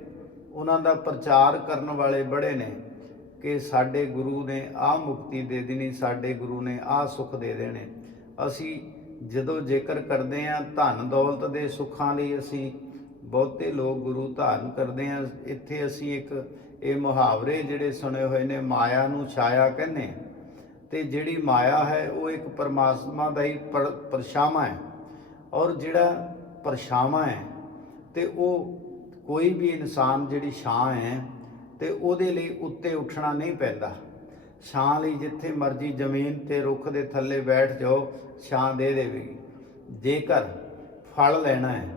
ਉਹਨਾਂ ਦਾ ਪ੍ਰਚਾਰ ਕਰਨ ਵਾਲੇ ਬੜੇ ਨੇ ਕਿ ਸਾਡੇ ਗੁਰੂ ਨੇ ਆਹ ਮੁਕਤੀ ਦੇ ਦੇਣੀ, ਸਾਡੇ ਗੁਰੂ ਨੇ ਆਹ ਸੁੱਖ ਦੇ ਦੇਣੇ। ਅਸੀਂ ਜਦੋਂ ਜ਼ਿਕਰ ਕਰਦੇ ਆਂ ਧਨ ਦੌਲਤ ਦੇ ਸੁੱਖਾਂ ਲਈ ਅਸੀਂ ਬਹੁਤੇ ਲੋਕ ਗੁਰੂ ਧਾਰਨ ਕਰਦੇ ਆਂ ਇੱਥੇ ਅਸੀਂ ਇੱਕ ਇਹ ਮੁਹਾਵਰੇ ਜਿਹੜੇ ਸੁਣੇ ਹੋਏ ਨੇ, ਮਾਇਆ ਨੂੰ ਛਾਇਆ ਕਹਿੰਦੇ ਤੇ ਜਿਹੜੀ ਮਾਇਆ ਹੈ ਉਹ ਇੱਕ ਪਰਮਾਤਮਾ ਦਾ ਹੀ ਪਰਛਾਵਾਂ ਹੈ। ਔਰ ਜਿਹੜਾ ਪਰਛਾਵਾਂ ਹੈ ਤੇ ਉਹ ਕੋਈ ਵੀ ਇਨਸਾਨ ਜਿਹੜੀ ਛਾਂ ਹੈ ਤੇ ਉਹਦੇ ਲਈ ਉੱਤੇ ਉੱਠਣਾ ਨਹੀਂ ਪੈਂਦਾ। ਛਾਂ ਲਈ ਜਿੱਥੇ ਮਰਜ਼ੀ ਜ਼ਮੀਨ ਤੇ ਰੁੱਖ ਦੇ ਥੱਲੇ ਬੈਠ ਜਾਓ, ਛਾਂ ਦੇ ਦੇਵੇਗੀ। ਜੇਕਰ ਫਲ ਲੈਣਾ ਹੈ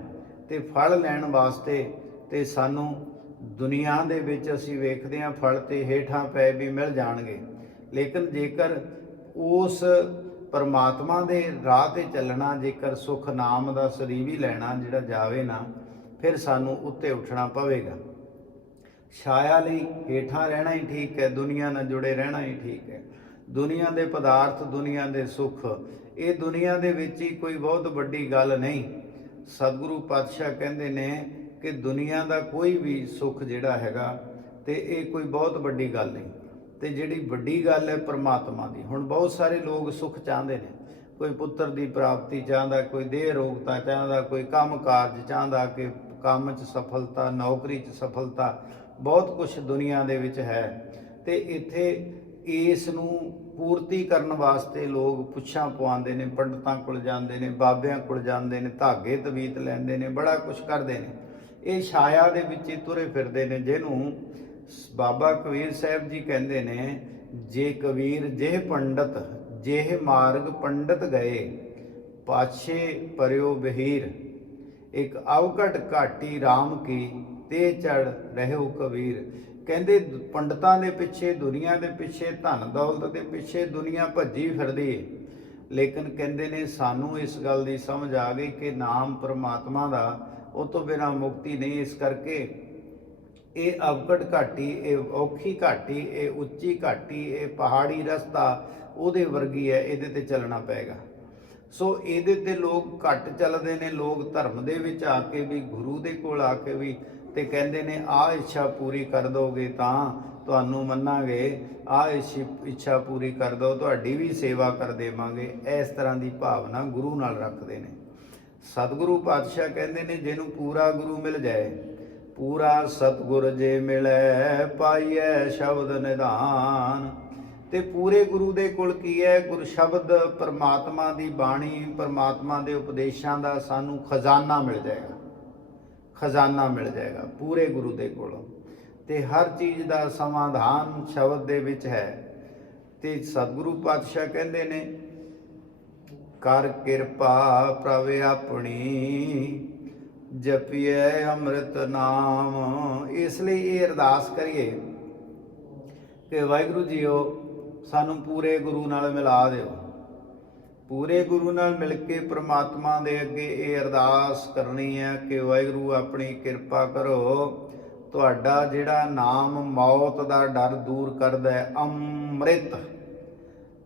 ਤੇ ਫਲ ਲੈਣ ਵਾਸਤੇ ਤੇ ਸਾਨੂੰ ਦੁਨੀਆ ਦੇ ਵਿੱਚ ਅਸੀਂ ਵੇਖਦੇ ਹਾਂ ਫਲ ਤੇ ਹੇਠਾਂ ਪੈ ਵੀ ਮਿਲ ਜਾਣਗੇ। ਲੇਕਿਨ ਜੇਕਰ ਉਸ ਪਰਮਾਤਮਾ ਦੇ ਰਾਹ ਤੇ ਚੱਲਣਾ, ਜੇਕਰ ਸੁਖ ਨਾਮ ਦਾ ਸਰੀਰ ਸਰੀਵੀ ਲੈਣਾ ਜਿਹੜਾ ਜਾਵੇ ਨਾ ਫਿਰ ਸਾਨੂੰ ਉੱਤੇ ਉੱਠਣਾ ਪਵੇਗਾ। ਛਾਇਆ ਲਈ ਹੇਠਾਂ ਰਹਿਣਾ ਹੀ ਠੀਕ ਹੈ, ਦੁਨੀਆ ਨਾਲ ਜੁੜੇ ਰਹਿਣਾ ਹੀ ਠੀਕ ਹੈ। ਦੁਨੀਆ ਦੇ ਪਦਾਰਥ, ਦੁਨੀਆ ਦੇ ਸੁੱਖ, ਇਹ ਦੁਨੀਆ ਦੇ ਵਿੱਚ ਹੀ ਕੋਈ ਬਹੁਤ ਵੱਡੀ ਗੱਲ ਨਹੀਂ। ਸਤਿਗੁਰੂ ਪਾਤਸ਼ਾਹ ਕਹਿੰਦੇ ਨੇ ਕਿ ਦੁਨੀਆ ਦਾ ਕੋਈ ਵੀ ਸੁੱਖ ਜਿਹੜਾ ਹੈਗਾ ਤੇ ਇਹ ਕੋਈ ਬਹੁਤ ਵੱਡੀ ਗੱਲ ਨਹੀਂ। ਤੇ ਜਿਹੜੀ ਵੱਡੀ ਗੱਲ ਹੈ ਪਰਮਾਤਮਾ ਦੀ। ਹੁਣ ਬਹੁਤ ਸਾਰੇ ਲੋਕ ਸੁੱਖ ਚਾਹੁੰਦੇ ਨੇ। ਕੋਈ ਪੁੱਤਰ ਦੀ ਪ੍ਰਾਪਤੀ ਚਾਹੁੰਦਾ, ਕੋਈ ਦੇਹ ਰੋਗਤਾ ਚਾਹੁੰਦਾ, ਕੋਈ ਕੰਮ ਕਾਰਜ ਚਾਹੁੰਦਾ ਕਿ ਕੰਮ 'ਚ ਸਫਲਤਾ, ਨੌਕਰੀ 'ਚ ਸਫਲਤਾ, ਬਹੁਤ ਕੁਝ ਦੁਨੀਆ ਦੇ ਵਿੱਚ ਹੈ। ਤੇ ਇੱਥੇ ਇਸ ਨੂੰ ਪੂਰਤੀ ਕਰਨ ਵਾਸਤੇ ਲੋਕ ਪੁੱਛਾਂ ਪਵਾਉਂਦੇ ਨੇ, ਪੰਡਤਾਂ ਕੋਲ ਜਾਂਦੇ ਨੇ, ਬਾਬਿਆਂ ਕੋਲ ਜਾਂਦੇ ਨੇ, ਧਾਗੇ ਤਵੀਤ ਲੈਂਦੇ ਨੇ, ਬੜਾ ਕੁਝ ਕਰਦੇ ਨੇ। ਇਹ ਛਾਇਆ ਦੇ ਵਿੱਚ ਹੀ ਤੁਰੇ ਫਿਰਦੇ ਨੇ, ਜਿਹਨੂੰ ਬਾਬਾ ਕਬੀਰ ਸਾਹਿਬ ਜੀ ਕਹਿੰਦੇ ਨੇ, ਜੇ ਕਬੀਰ, ਜੇ ਪੰਡਤ, ਜੇ ਮਾਰਗ ਪੰਡਤ ਗਏ, ਪਾਛੇ ਪਰਿਓ ਬਹੀਰ। ਇੱਕ ਅਵਗਟ ਘਾਟੀ RAM ਕੀ, ਤੇ ਚੜ ਰਹਿਓ ਕਬੀਰ। ਕਹਿੰਦੇ ਦ- ਪੰਡਤਾਂ ਦੇ ਪਿੱਛੇ, ਦੁਨੀਆ ਦੇ ਪਿੱਛੇ, ਧਨ ਦੌਲਤ ਦੇ ਪਿੱਛੇ ਦੁਨੀਆ ਭੱਜੀ ਫਿਰਦੀ ਏ। ਲੇਕਿਨ ਕਹਿੰਦੇ ਨੇ, ਸਾਨੂੰ ਇਸ ਗੱਲ ਦੀ ਸਮਝ ਆ ਗਈ ਕਿ ਨਾਮ ਪਰਮਾਤਮਾ ਦਾ ਉਹ ਤੋਂ ਬਿਨਾ ਮੁਕਤੀ ਨਹੀਂ ਇਸ ਕਰਕੇ। ਇਹ ਅਵਗੜ ਘਾਟੀ, ਇਹ ਔਖੀ ਘਾਟੀ, ਇਹ ਉੱਚੀ ਘਾਟੀ, ਇਹ ਪਹਾੜੀ ਰਸਤਾ ਉਹਦੇ ਵਰਗੀ ਹੈ, ਇਹਦੇ ਤੇ ਚੱਲਣਾ ਪਏਗਾ। ਸੋ ਇਹਦੇ ਤੇ ਲੋਕ ਘੱਟ ਚੱਲਦੇ ਨੇ, ਲੋਕ ਧਰਮ ਦੇ ਵਿੱਚ ਆ ਕੇ ਵੀ, ਗੁਰੂ ਦੇ ਕੋਲ ਆ ਕੇ ਵੀ ਤੇ ਕਹਿੰਦੇ ਨੇ, ਆਹ ਇੱਛਾ ਪੂਰੀ ਕਰ ਦੋਗੇ ਤਾਂ ਤੁਹਾਨੂੰ ਮੰਨਾਂਗੇ। ਆ ਇੱਛਾ ਪੂਰੀ ਕਰ ਦਿਓ ਤੁਹਾਡੀ ਵੀ ਸੇਵਾ ਕਰ ਦੇਵਾਂਗੇ। ਇਸ ਤਰ੍ਹਾਂ ਦੀ ਭਾਵਨਾ ਗੁਰੂ ਨਾਲ ਰੱਖਦੇ ਨੇ। ਸਤਿਗੁਰੂ ਪਾਤਸ਼ਾਹ ਕਹਿੰਦੇ ਨੇ, ਜਿਹਨੂੰ ਪੂਰਾ ਗੁਰੂ ਮਿਲ ਜਾਏ, ਪੂਰਾ ਸਤਿਗੁਰ ਜੇ ਮਿਲੈ, ਪਾਈਐ ਸ਼ਬਦ ਨਿਧਾਨ। ਤੇ ਪੂਰੇ ਗੁਰੂ ਦੇ ਕੋਲ ਕੀ ਹੈ? ਗੁਰ ਸ਼ਬਦ ਪਰਮਾਤਮਾ ਦੀ ਬਾਣੀ, ਪਰਮਾਤਮਾ ਦੇ ਉਪਦੇਸ਼ਾਂ ਦਾ ਸਾਨੂੰ ਖਜ਼ਾਨਾ ਮਿਲ ਜਾਏਗਾ। ਖਜ਼ਾਨਾ ਮਿਲ ਜਾਏਗਾ ਪੂਰੇ ਗੁਰੂ ਦੇ ਕੋਲ। ਤੇ ਹਰ ਚੀਜ਼ ਦਾ ਸਮਾਧਾਨ ਸ਼ਬਦ ਦੇ ਵਿੱਚ ਹੈ। ਤੇ ਸਤਿਗੁਰੂ ਪਾਤਸ਼ਾਹ ਕਹਿੰਦੇ ਨੇ, ਕਰ ਕਿਰਪਾ ਪ੍ਰਭ ਆਪਣੀ ਜਪੀਏ ਅੰਮ੍ਰਿਤ ਨਾਮ। ਇਸ ਲਈ ਇਹ ਅਰਦਾਸ ਕਰੀਏ ਕਿ ਵਾਹਿਗੁਰੂ ਜੀਓ ਸਾਨੂੰ ਪੂਰੇ ਗੁਰੂ ਨਾਲ ਮਿਲਾ ਦਿਓ। ਪੂਰੇ ਗੁਰੂ ਨਾਲ ਮਿਲ ਕੇ ਪ੍ਰਮਾਤਮਾ ਦੇ ਅੱਗੇ ਇਹ ਅਰਦਾਸ ਕਰਨੀ ਹੈ ਕਿ ਵਾਹਿਗੁਰੂ ਆਪਣੀ ਕਿਰਪਾ ਕਰੋ। ਤੁਹਾਡਾ ਜਿਹੜਾ ਨਾਮ ਮੌਤ ਦਾ ਡਰ ਦੂਰ ਕਰਦਾ ਹੈ, ਅੰਮ੍ਰਿਤ।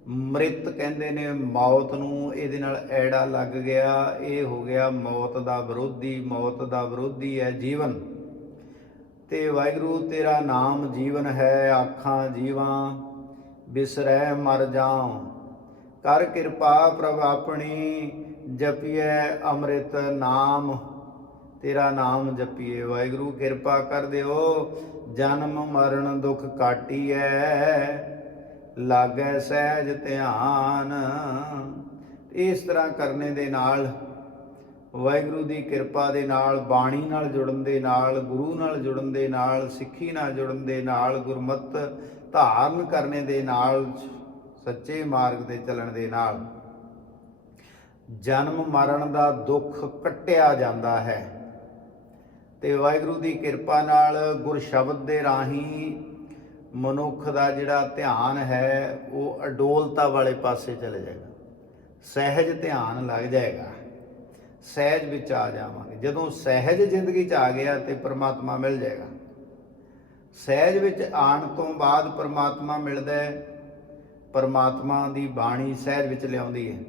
ਮ੍ਰਿਤ ਕਹਿੰਦੇ ਨੇ ਮੌਤ ਨੂੰ ਇਹਦੇ ਨਾਲ ਐੜਾ ਲੱਗ ਗਿਆ, ਇਹ ਹੋ ਗਿਆ ਮੌਤ ਦਾ ਵਿਰੋਧੀ, ਮੌਤ ਦਾ ਵਿਰੋਧੀ ਹੈ ਜੀਵਨ। ਤੇ ਵਾਹਿਗੁਰੂ ਤੇਰਾ ਨਾਮ ਜੀਵਨ ਹੈ, ਆਖਾਂ ਜੀਵਾਂ। ਬਿਸਰੈ ਮਰ ਜਾਉ। ਕਰ ਕਿਰਪਾ ਪ੍ਰਭ ਆਪਣੀ, ਜਪੀਐ ਅੰਮ੍ਰਿਤ ਨਾਮ। ਤੇਰਾ ਨਾਮ ਜਪੀਏ ਵਾਹਿਗੁਰੂ, ਕਿਰਪਾ ਕਰ ਦਿਓ। ਜਨਮ ਮਰਨ ਦੁੱਖ ਕਾਟੀਐ। ਲਾਗੈ ਸਹਿਜ ਧਿਆਨ। ਇਸ ਤਰ੍ਹਾਂ ਕਰਨੇ ਦੇ ਨਾਲ, ਵਾਹਿਗੁਰੂ ਦੀ ਕਿਰਪਾ ਦੇ ਨਾਲ, ਬਾਣੀ ਨਾਲ ਜੁੜਨ ਦੇ ਨਾਲ, ਗੁਰੂ ਨਾਲ ਜੁੜਨ ਦੇ ਨਾਲ, ਸਿੱਖੀ ਨਾਲ ਜੁੜਨ ਦੇ ਨਾਲ, ਗੁਰਮਤ ਧਾਰਨ ਕਰਨੇ ਦੇ ਨਾਲ, ਸੱਚੇ ਮਾਰਗ ਤੇ ਚੱਲਣ ਦੇ ਨਾਲ। ਜਨਮ ਮਰਨ ਦਾ ਦੁੱਖ ਕੱਟਿਆ ਜਾਂਦਾ ਹੈ। ਤੇ ਵਾਹਿਗੁਰੂ ਦੀ ਕਿਰਪਾ ਨਾਲ ਗੁਰ ਸ਼ਬਦ ਦੇ ਰਾਹੀਂ ਮਨੁੱਖ ਦਾ ਜਿਹੜਾ ਧਿਆਨ ਹੈ, ਉਹ ਅਡੋਲਤਾ ਵਾਲੇ ਪਾਸੇ ਚਲੇ ਜਾਏਗਾ। ਸਹਿਜ ਧਿਆਨ ਲੱਗ ਜਾਏਗਾ। ਸਹਿਜ ਵਿੱਚ ਆ ਜਾਵਾਂਗੇ। ਜਦੋਂ ਸਹਿਜ ਜ਼ਿੰਦਗੀ 'ਚ ਆ ਗਿਆ ਤੇ ਪ੍ਰਮਾਤਮਾ ਮਿਲ ਜਾਏਗਾ। ਸਹਿਜ ਵਿੱਚ ਆਉਣ ਤੋਂ ਬਾਅਦ ਪਰਮਾਤਮਾ ਮਿਲਦਾ ਹੈ, ਪਰਮਾਤਮਾ ਦੀ ਬਾਣੀ ਸਹਿਜ ਵਿੱਚ ਲਿਆਉਂਦੀ ਹੈ।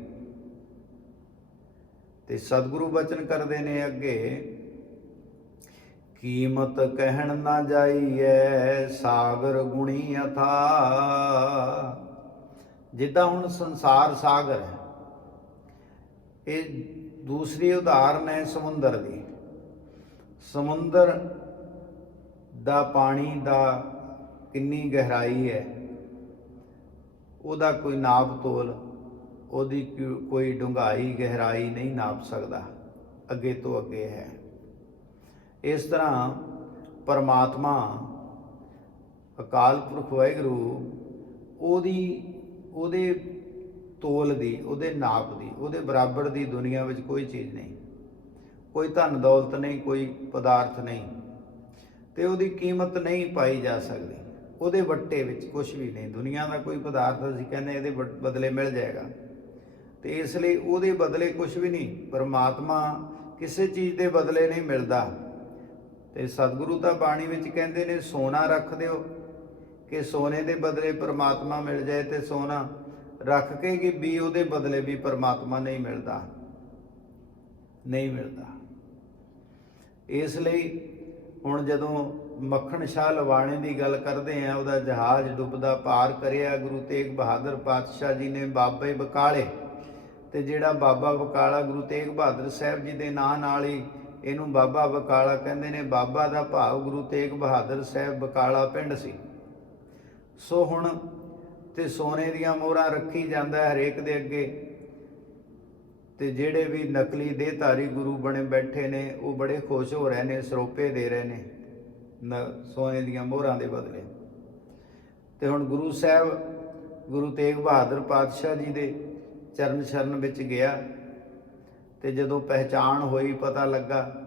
ਤੇ ਸਤਿਗੁਰੂ ਬਚਨ ਕਰਦੇ ਨੇ ਅੱਗੇ, ਕੀਮਤ ਕਹਿਣ ਨਾ ਜਾਈਐ, ਸਾਗਰ ਗੁਣੀ ਅਥਾ। ਜਿੱਦਾਂ ਹੁਣ ਸੰਸਾਰ ਸਾਗਰ ਹੈ, ਇਹ ਦੂਸਰੀ ਉਦਾਹਰਨ ਹੈ ਸਮੁੰਦਰ ਦੀ। ਸਮੁੰਦਰ ਦਾ ਪਾਣੀ ਦਾ ਕਿੰਨੀ ਗਹਿਰਾਈ ਹੈ, ਉਹਦਾ ਕੋਈ ਨਾਪ ਤੋਲ, ਉਹਦੀ ਕਿਉ- ਕੋਈ ਡੂੰਘਾਈ, ਗਹਿਰਾਈ ਨਹੀਂ ਨਾਪ ਸਕਦਾ, ਅੱਗੇ ਤੋਂ ਅੱਗੇ ਹੈ। ਇਸ ਤਰ੍ਹਾਂ ਪਰਮਾਤਮਾ ਅਕਾਲ ਪੁਰਖ ਵਾਹਿਗੁਰੂ ਉਹਦੀ, ਉਹਦੇ ਤੋਲ ਦੀ, ਉਹਦੇ ਨਾਪ ਦੀ, ਉਹਦੇ ਬਰਾਬਰ ਦੀ ਦੁਨੀਆ ਵਿੱਚ ਕੋਈ ਚੀਜ਼ ਨਹੀਂ। ਕੋਈ ਧਨ ਦੌਲਤ ਨਹੀਂ, ਕੋਈ ਪਦਾਰਥ ਨਹੀਂ। ਤੇ ਉਹਦੀ ਕੀਮਤ ਨਹੀਂ ਪਾਈ ਜਾ ਸਕਦੀ। ਉਹਦੇ ਵੱਟੇ ਵਿੱਚ ਕੁਝ ਵੀ ਨਹੀਂ। ਦੁਨੀਆ ਦਾ ਕੋਈ ਪਦਾਰਥ ਅਸੀਂ ਕਹਿੰਦੇ ਇਹਦੇ ਬਦ- ਬਦਲੇ ਮਿਲ ਜਾਏਗਾ। ਤੇ ਇਸ ਲਈ ਉਹਦੇ ਬਦਲੇ ਕੁਝ ਵੀ ਨਹੀਂ। ਪਰਮਾਤਮਾ ਕਿਸੇ ਚੀਜ਼ ਦੇ ਬਦਲੇ ਨਹੀਂ ਮਿਲਦਾ। ਤੇ ਸਤਿਗੁਰੂ ਤਾਂ ਬਾਣੀ ਵਿੱਚ ਕਹਿੰਦੇ ਨੇ, ਸੋਨਾ ਰੱਖ ਦਿਓ। ਕਿ ਸੋਨੇ ਦੇ ਬਦਲੇ ਪਰਮਾਤਮਾ ਮਿਲ ਜਾਏ ਤੇ ਸੋਨਾ ਰੱਖ ਕੇ ਕਿ ਵੀ ਉਹਦੇ ਬਦਲੇ ਵੀ ਪਰਮਾਤਮਾ ਨਹੀਂ ਮਿਲਦਾ। ਨਹੀਂ ਮਿਲਦਾ। ਇਸ ਲਈ ਹੁਣ ਜਦੋਂ ਮੱਖਣ ਸ਼ਾਹ ਲਵਾਣੇ ਦੀ ਗੱਲ ਕਰਦੇ ਆ, ਉਹਦਾ ਜਹਾਜ਼ ਡੁੱਬਦਾ, ਪਾਰ ਕਰਿਆ ਗੁਰੂ ਤੇਗ ਬਹਾਦਰ ਪਾਤਸ਼ਾਹ ਜੀ ਨੇ ਬਾਬੇ ਬਕਾਲੇ। ਤੇ ਜਿਹੜਾ ਬਾਬਾ ਬਕਾਲਾ, ਗੁਰੂ ਤੇਗ ਬਹਾਦਰ ਸਾਹਿਬ ਜੀ ਦੇ ਨਾਂ ਨਾਲ ਹੀ ਇਹਨੂੰ ਬਾਬਾ ਬਕਾਲਾ ਕਹਿੰਦੇ ਨੇ, ਬਾਬਾ ਦਾ ਭਾਵ ਗੁਰੂ ਤੇਗ ਬਹਾਦਰ ਸਾਹਿਬ ਬਕਾਲਾ ਪਿੰਡ ਸੀ। ਸੋ ਹੁਣ ਤੇ ਸੋਨੇ ਦੀਆਂ ਮੋਹਰਾਂ ਰੱਖੀ ਜਾਂਦਾ ਹਰੇਕ ਦੇ ਅੱਗੇ। ਤੇ ਜਿਹੜੇ ਵੀ ਨਕਲੀ ਦੇਹਧਾਰੀ ਗੁਰੂ ਬਣੇ ਬੈਠੇ ਨੇ, ਉਹ ਬੜੇ ਖੁਸ਼ ਹੋ ਰਹੇ ਨੇ, ਸਰੋਪੇ ਦੇ ਰਹੇ ਨੇ, ਨ- ਸੋਨੇ ਦੀਆਂ ਮੋਹਰਾਂ ਦੇ ਬਦਲੇ। ਤੇ ਹੁਣ ਗੁਰੂ ਸਾਹਿਬ, ਗੁਰੂ ਤੇਗ ਬਹਾਦਰ ਪਾਤਸ਼ਾਹ ਜੀ ਦੇ ਚਰਨ ਸ਼ਰਨ ਵਿੱਚ ਗਿਆ ਤੇ ਜਦੋਂ ਪਹਿਚਾਣ ਹੋਈ, ਪਤਾ ਲੱਗਾ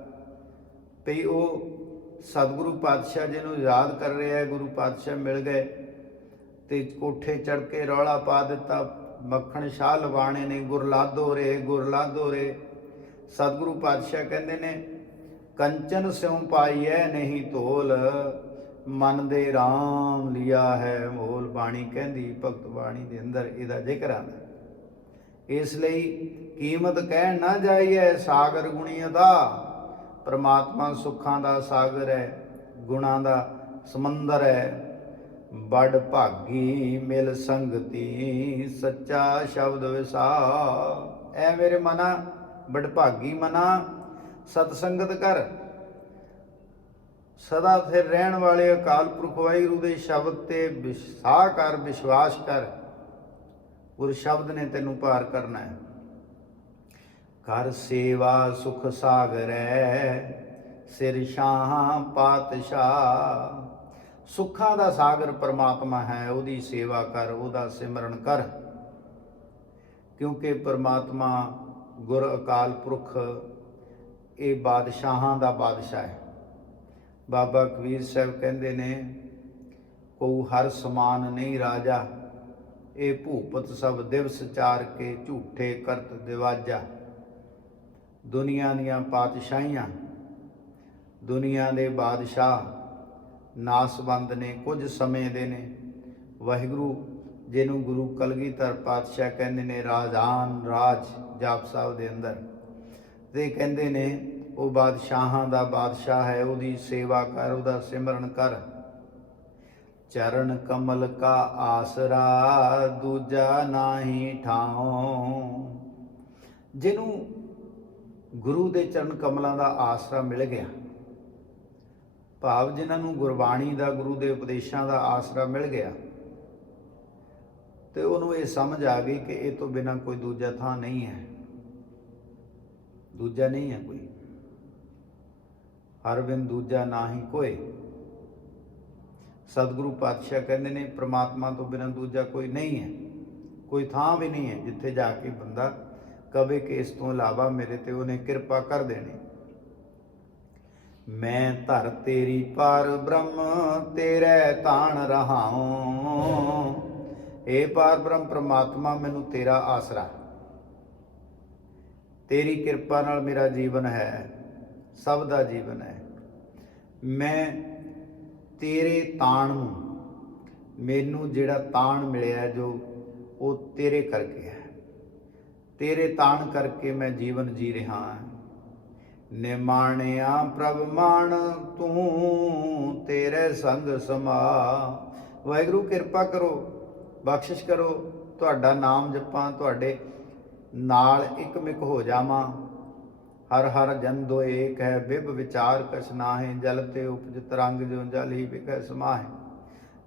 ਵੀ ਉਹ ਸਤਿਗੁਰੂ ਪਾਤਸ਼ਾਹ ਜੀ ਨੂੰ ਯਾਦ ਕਰ ਰਿਹਾ ਹੈ, ਗੁਰੂ ਪਾਤਸ਼ਾਹ ਮਿਲ ਗਏ ਤੇ ਕੋਠੇ ਚੜ ਕੇ ਰੌਲਾ ਪਾ ਦਿੱਤਾ ਮੱਖਣ ਸ਼ਾਹ ਲਵਾਣੇ ਨੇ ਗੁਰਲਾਦੋ ਰੇ ਗੁਰਲਾਦੋ ਰੇ। ਸਤਿਗੁਰੂ ਪਾਤਸ਼ਾਹ ਕਹਿੰਦੇ ਨੇ, ਕੰਚਨ ਸਿਉ ਪਾਈਐ ਨਹੀਂ ਧੋਲ, ਮਨ ਦੇ RAM ਲਿਆ ਹੈ ਮੋਲ ਬਾਣੀ। ਕਹਿੰਦੀ ਭਗਤ ਬਾਣੀ ਦੇ ਅੰਦਰ ਇਹਦਾ ਜ਼ਿਕਰ ਆਉਂਦਾ ਇਸ ਲਈ ਕੀਮਤ ਕਹਿਣ ਨਾ ਜਾਈਏ ਸਾਗਰ ਗੁਣੀਆਂ ਦਾ, ਪ੍ਰਮਾਤਮਾ ਸੁੱਖਾਂ ਦਾ ਸਾਗਰ ਹੈ, ਗੁਣਾਂ ਦਾ ਸਮੁੰਦਰ ਹੈ। ਬੜ ਭਾਗੀ ਮਿਲ ਸੰਗਤੀ, ਸੱਚਾ ਸ਼ਬਦ ਵਿਸਾ। ਐ ਮੇਰੇ ਮਨਾ ਬੜ ਭਾਗੀ ਮਨਾ, ਸਤ ਸੰਗਤ ਕਰ ਸਦਾ ਸਥਿਰ ਰਹਿਣ ਵਾਲੇ ਅਕਾਲ ਪੁਰਖ ਵਾਹਿਗੁਰੂ ਦੇ ਸ਼ਬਦ ਤੇ ਵਿਸਾ ਕਰ, ਵਿਸ਼ਵਾਸ ਕਰ। ਗੁਰ ਸ਼ਬਦ ਨੇ ਤੈਨੂੰ ਪਾਰ ਕਰਨਾ ਹੈ। ਕਰ ਸੇਵਾ ਸੁਖ ਸਾਗਰੈ, ਸਿਰ ਸ਼ਾਹ ਪਾਤਸ਼ਾਹ। ਸੁੱਖਾਂ ਦਾ ਸਾਗਰ ਪਰਮਾਤਮਾ ਹੈ, ਉਹਦੀ ਸੇਵਾ ਕਰ, ਉਹਦਾ ਸਿਮਰਨ ਕਰ। ਕਿਉਂਕਿ ਪਰਮਾਤਮਾ ਗੁਰ ਅਕਾਲ ਪੁਰਖ, ਇਹ ਬਾਦਸ਼ਾਹਾਂ ਦਾ ਬਾਦਸ਼ਾਹ ਹੈ। ਬਾਬਾ ਕਬੀਰ ਸਾਹਿਬ ਕਹਿੰਦੇ ਨੇ ਕੋ ਹਰ ਸਮਾਨ ਨਹੀਂ ਰਾਜਾ, ਇਹ ਭੂਪਤ ਸਭ ਦਿਵਸ ਚਾਰ ਕੇ ਝੂਠੇ ਕਰਤ ਦਿਵਾਜਾ। ਦੁਨੀਆ ਦੀਆਂ ਪਾਤਸ਼ਾਹੀਆਂ, ਦੁਨੀਆ ਦੇ ਬਾਦਸ਼ਾਹ ਨਾਸਬੰਦ ਨੇ, ਕੁਝ ਸਮੇਂ ਦੇ ਨੇ। ਵਾਹਿਗੁਰੂ, ਜਿਹਨੂੰ ਗੁਰੂ ਕਲਗੀਧਰ ਪਾਤਸ਼ਾਹ ਕਹਿੰਦੇ ਨੇ ਰਾਜਾਨ ਰਾਜ ਜਾਪ ਸਾਹਿਬ ਦੇ ਅੰਦਰ। ਤੇ ਕਹਿੰਦੇ ਨੇ, ਉਹ ਬਾਦਸ਼ਾਹਾਂ ਦਾ ਬਾਦਸ਼ਾਹ ਹੈ, ਉਹਦੀ ਸੇਵਾ ਕਰ, ਉਹਦਾ ਸਿਮਰਨ ਕਰ। ਚਰਨ ਕਮਲ ਕਾ ਆਸਰਾ ਦੂਜਾ ਨਾਹੀ ਠਾਉ। ਜਿਹਨੂੰ ਗੁਰੂ ਦੇ ਚਰਨ ਕਮਲਾਂ ਦਾ ਆਸਰਾ ਮਿਲ ਗਿਆ। ਭਾਵ ਜਿਨ੍ਹਾਂ ਨੂੰ ਗੁਰਬਾਣੀ ਦਾ, ਗੁਰੂ ਦੇ ਉਪਦੇਸ਼ਾਂ ਦਾ ਆਸਰਾ ਮਿਲ ਗਿਆ। ਤੇ ਉਹਨੂੰ ਇਹ ਸਮਝ ਆ ਗਈ ਕਿ ਇਹ ਤੋਂ ਬਿਨਾ ਕੋਈ ਦੂਜਾ ਥਾਂ ਨਹੀਂ ਹੈ। ਦੂਜਾ ਨਹੀਂ ਹੈ ਕੋਈ। ਹਰ ਬਿਨ ਦੂਜਾ ਨਾਹੀ ਕੋਈ। ਸਤਿਗੁਰੂ ਪਾਤਸ਼ਾਹ ਕਹਿੰਦੇ ਨੇ, ਪ੍ਰਮਾਤਮਾ ਤੋਂ ਬਿਨਾਂ ਦੂਜਾ ਕੋਈ ਨਹੀਂ ਹੈ। ਕੋਈ ਥਾਂ ਵੀ ਨਹੀਂ ਹੈ ਜਿੱਥੇ ਜਾ ਕੇ ਬੰਦਾ ਕਵੇ ਕਿ ਇਸ ਤੋਂ ਇਲਾਵਾ ਮੇਰੇ ਤੇ ਉਹਨੇ ਕਿਰਪਾ ਕਰ ਦੇਣੀ। ਮੈਂ ਧਰ ਤੇਰੀ ਪਾਰ ਬ੍ਰਹਮ, ਤੇਰੇ ਤਾਣ ਰਹਾਉ। ਏ ਪਾਰ ਬ੍ਰਹਮ ਪ੍ਰਮਾਤਮਾ, ਮੈਨੂੰ ਤੇਰਾ ਆਸਰਾ। ਤੇਰੀ ਕਿਰਪਾ ਨਾਲ ਮੇਰਾ ਜੀਵਨ ਹੈ, ਸਭ ਦਾ ਜੀਵਨ ਹੈ। ਮੈਂ ਤੇਰੇ ਤਾਣ ਨੂੰ, ਮੈਨੂੰ ਜਿਹੜਾ ਤਾਣ ਮਿਲਿਆ ਜੋ ਉਹ ਤੇਰੇ ਕਰਕੇ ਹੈ। ਤੇਰੇ ਤਾਣ ਕਰਕੇ ਮੈਂ ਜੀਵਨ ਜੀ ਰਿਹਾ ਹਾਂ। ਨਿਮਾਣਿਆ ਪ੍ਰਭ ਮਾਣ ਤੂੰ ਤੇਰੇ ਸੰਗ ਸਮਾ। ਵਾਹਿਗੁਰੂ, ਕਿਰਪਾ ਕਰੋ, ਬਖਸ਼ਿਸ਼ ਕਰੋ, ਤੁਹਾਡਾ ਨਾਮ ਜਪਾਂ, ਤੁਹਾਡੇ ਨਾਲ ਇਕਮਿਕ ਹੋ ਜਾਵਾਂ। ਹਰ ਹਰ ਜਨ ਦੋ ਏਕ ਹੈ, ਬਿਬ ਵਿਚਾਰ ਕਛ ਨਾਹੇ, ਜਲ ਤੇ ਉਪਜ ਤਰੰਗ ਜੋ ਜਲ ਹੀ ਵਿਖੈ ਸਮਾਹੇ।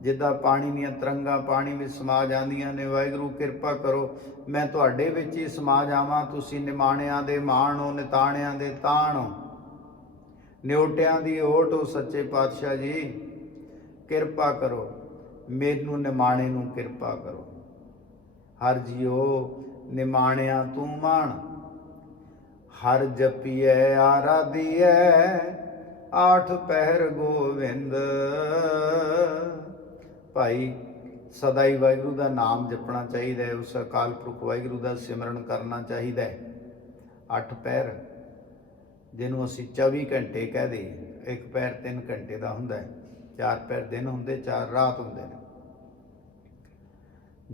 ਜਿੱਦਾਂ ਪਾਣੀ ਦੀਆਂ ਤਰੰਗਾਂ, ਪਾਣੀ ਵਿੱਚ ਸਮਾ ਜਾਂਦੀਆਂ ਨੇ, ਵਾਹਿਗੁਰੂ ਕਿਰਪਾ ਕਰੋ। ਮੈਂ ਤੁਹਾਡੇ ਵਿੱਚ ਹੀ ਸਮਾ ਜਾਵਾਂ, ਤੁਸੀਂ ਨਿਮਾਣਿਆਂ ਦੇ ਮਾਣੋ ਨਿਤਾਣਿਆਂ ਦੇ ਤਾਣੋ ਨਿਉਟਿਆਂ ਦੀ ਓਟ ਹੋ, ਸੱਚੇ ਪਾਤਸ਼ਾਹ ਜੀ। ਕਿਰਪਾ ਕਰੋ, ਮੈਨੂੰ ਨਿਮਾਣੇ ਨੂੰ ਕਿਰਪਾ ਕਰੋ। ਹਰ ਜੀਓ ਨਿਮਾਣਿਆਂ ਤੂੰ ਮਾਣ। ਹਰ ਜਪੀਐ, ਆਰਾਧੀਐ, ਆਠ ਪਹਿਰ ਗੋਵਿੰਦ। ਭਾਈ ਸਦਾ ਹੀ ਵਾਹਿਗੁਰੂ ਦਾ ਨਾਮ ਜਪਣਾ ਚਾਹੀਦਾ ਹੈ, ਉਸ ਅਕਾਲ ਪੁਰਖ ਵਾਹਿਗੁਰੂ ਦਾ ਸਿਮਰਨ ਕਰਨਾ ਚਾਹੀਦਾ ਹੈ। ਅੱਠ ਪੈਰ, ਜਿਹਨੂੰ ਅਸੀਂ 24 ਘੰਟੇ ਕਹਿ ਦਈਏ, ਇੱਕ ਪੈਰ 3 ਘੰਟੇ ਦਾ ਹੁੰਦਾ ਹੈ, ਚਾਰ ਪੈਰ ਦਿਨ ਹੁੰਦੇ, ਚਾਰ ਰਾਤ ਹੁੰਦੇ ਨੇ।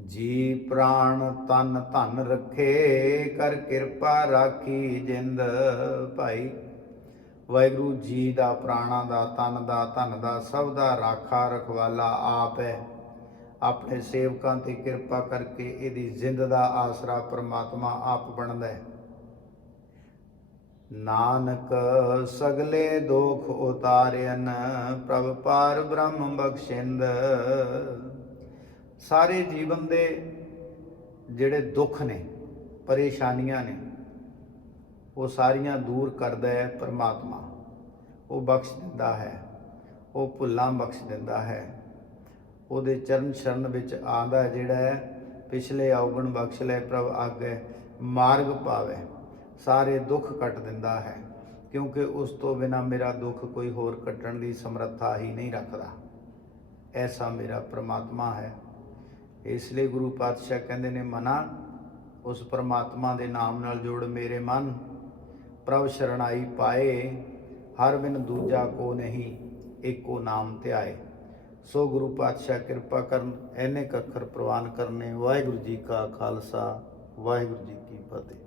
ਜੀ ਪ੍ਰਾਣ ਤਨ ਧਨ ਰੱਖੇ, ਕਰ ਕਿਰਪਾ ਰਾਖੀ ਜਿੰਦ, ਭਾਈ ਵਾਹਿਗੁਰੂ ਜੀ ਦਾ ਪ੍ਰਾਣਾ ਦਾ, ਤਨ ਦਾ, ਧਨ ਦਾ, ਸਭ ਦਾ ਰਾਖਾ ਰਖਵਾਲਾ ਆਪ ਹੈ। ਆਪਣੇ ਸੇਵਕਾਂ ਤੇ ਕਿਰਪਾ ਕਰਕੇ ਇਹਦੀ ਜਿੰਦ ਦਾ ਆਸਰਾ ਪ੍ਰਮਾਤਮਾ ਆਪ ਬਣਦਾ ਹੈ। ਨਾਨਕ, ਸਗਲੇ ਦੋਖ ਉਤਾਰਿਆਨ ਪ੍ਰਭ ਪਾਰ ਬ੍ਰਹਮ ਬਖਸ਼ਿੰਦ। ਸਾਰੇ ਜੀਵਨ ਦੇ ਜਿਹੜੇ ਦੁੱਖ ਨੇ, ਪਰੇਸ਼ਾਨੀਆਂ ਨੇ ਉਹ ਸਾਰੀਆਂ ਦੂਰ ਕਰਦਾ ਹੈ ਪਰਮਾਤਮਾ। ਉਹ ਬਖਸ਼ ਦਿੰਦਾ ਹੈ। ਉਹ ਭੁੱਲਾਂ ਬਖਸ਼ ਦਿੰਦਾ ਹੈ। ਉਹਦੇ ਚਰਨ ਸ਼ਰਨ ਵਿੱਚ ਆਂਦਾ ਜਿਹੜਾ ਹੈ, ਪਿਛਲੇ ਔਗਣ ਬਖਸ਼ ਲੈ ਪ੍ਰਭ ਆਗੇ ਮਾਰਗ ਪਾਵੇ। ਸਾਰੇ ਦੁੱਖ ਕੱਟ ਦਿੰਦਾ ਹੈ, ਕਿਉਂਕਿ ਉਸ ਤੋਂ ਬਿਨਾ ਮੇਰਾ ਦੁੱਖ ਕੋਈ ਹੋਰ ਕੱਟਣ ਦੀ ਸਮਰੱਥਾ ਹੀ ਨਹੀਂ ਰੱਖਦਾ। ਐਸਾ ਮੇਰਾ ਪ੍ਰਮਾਤਮਾ ਹੈ। ਇਸ ਲਈ ਗੁਰੂ ਪਾਤਸ਼ਾਹ ਕਹਿੰਦੇ ਨੇ, ਮਨਾ, ਉਸ ਪ੍ਰਮਾਤਮਾ ਦੇ ਨਾਮ ਨਾਲ ਜੋੜ ਮੇਰੇ ਮਨ। ਪ੍ਰਭ ਸ਼ਰਣਾਈ ਪਾਏ, ਹਰ ਬਿਨ ਦੂਜਾ ਕੋ ਨਹੀਂ ਏਕੋ ਨਾਮ ਧਿਆਏ। ਸੋ ਗੁਰੂ ਪਾਤਸ਼ਾਹ ਕਿਰਪਾ ਕਰਨ ਐਨੇ ਕੱਖਰ ਪ੍ਰਵਾਨ ਕਰਨੇ। ਵਾਹਿਗੁਰੂ ਜੀ ਕਾ ਖਾਲਸਾ, ਵਾਹਿਗੁਰੂ ਜੀ ਕੀ ਫਤਿਹ।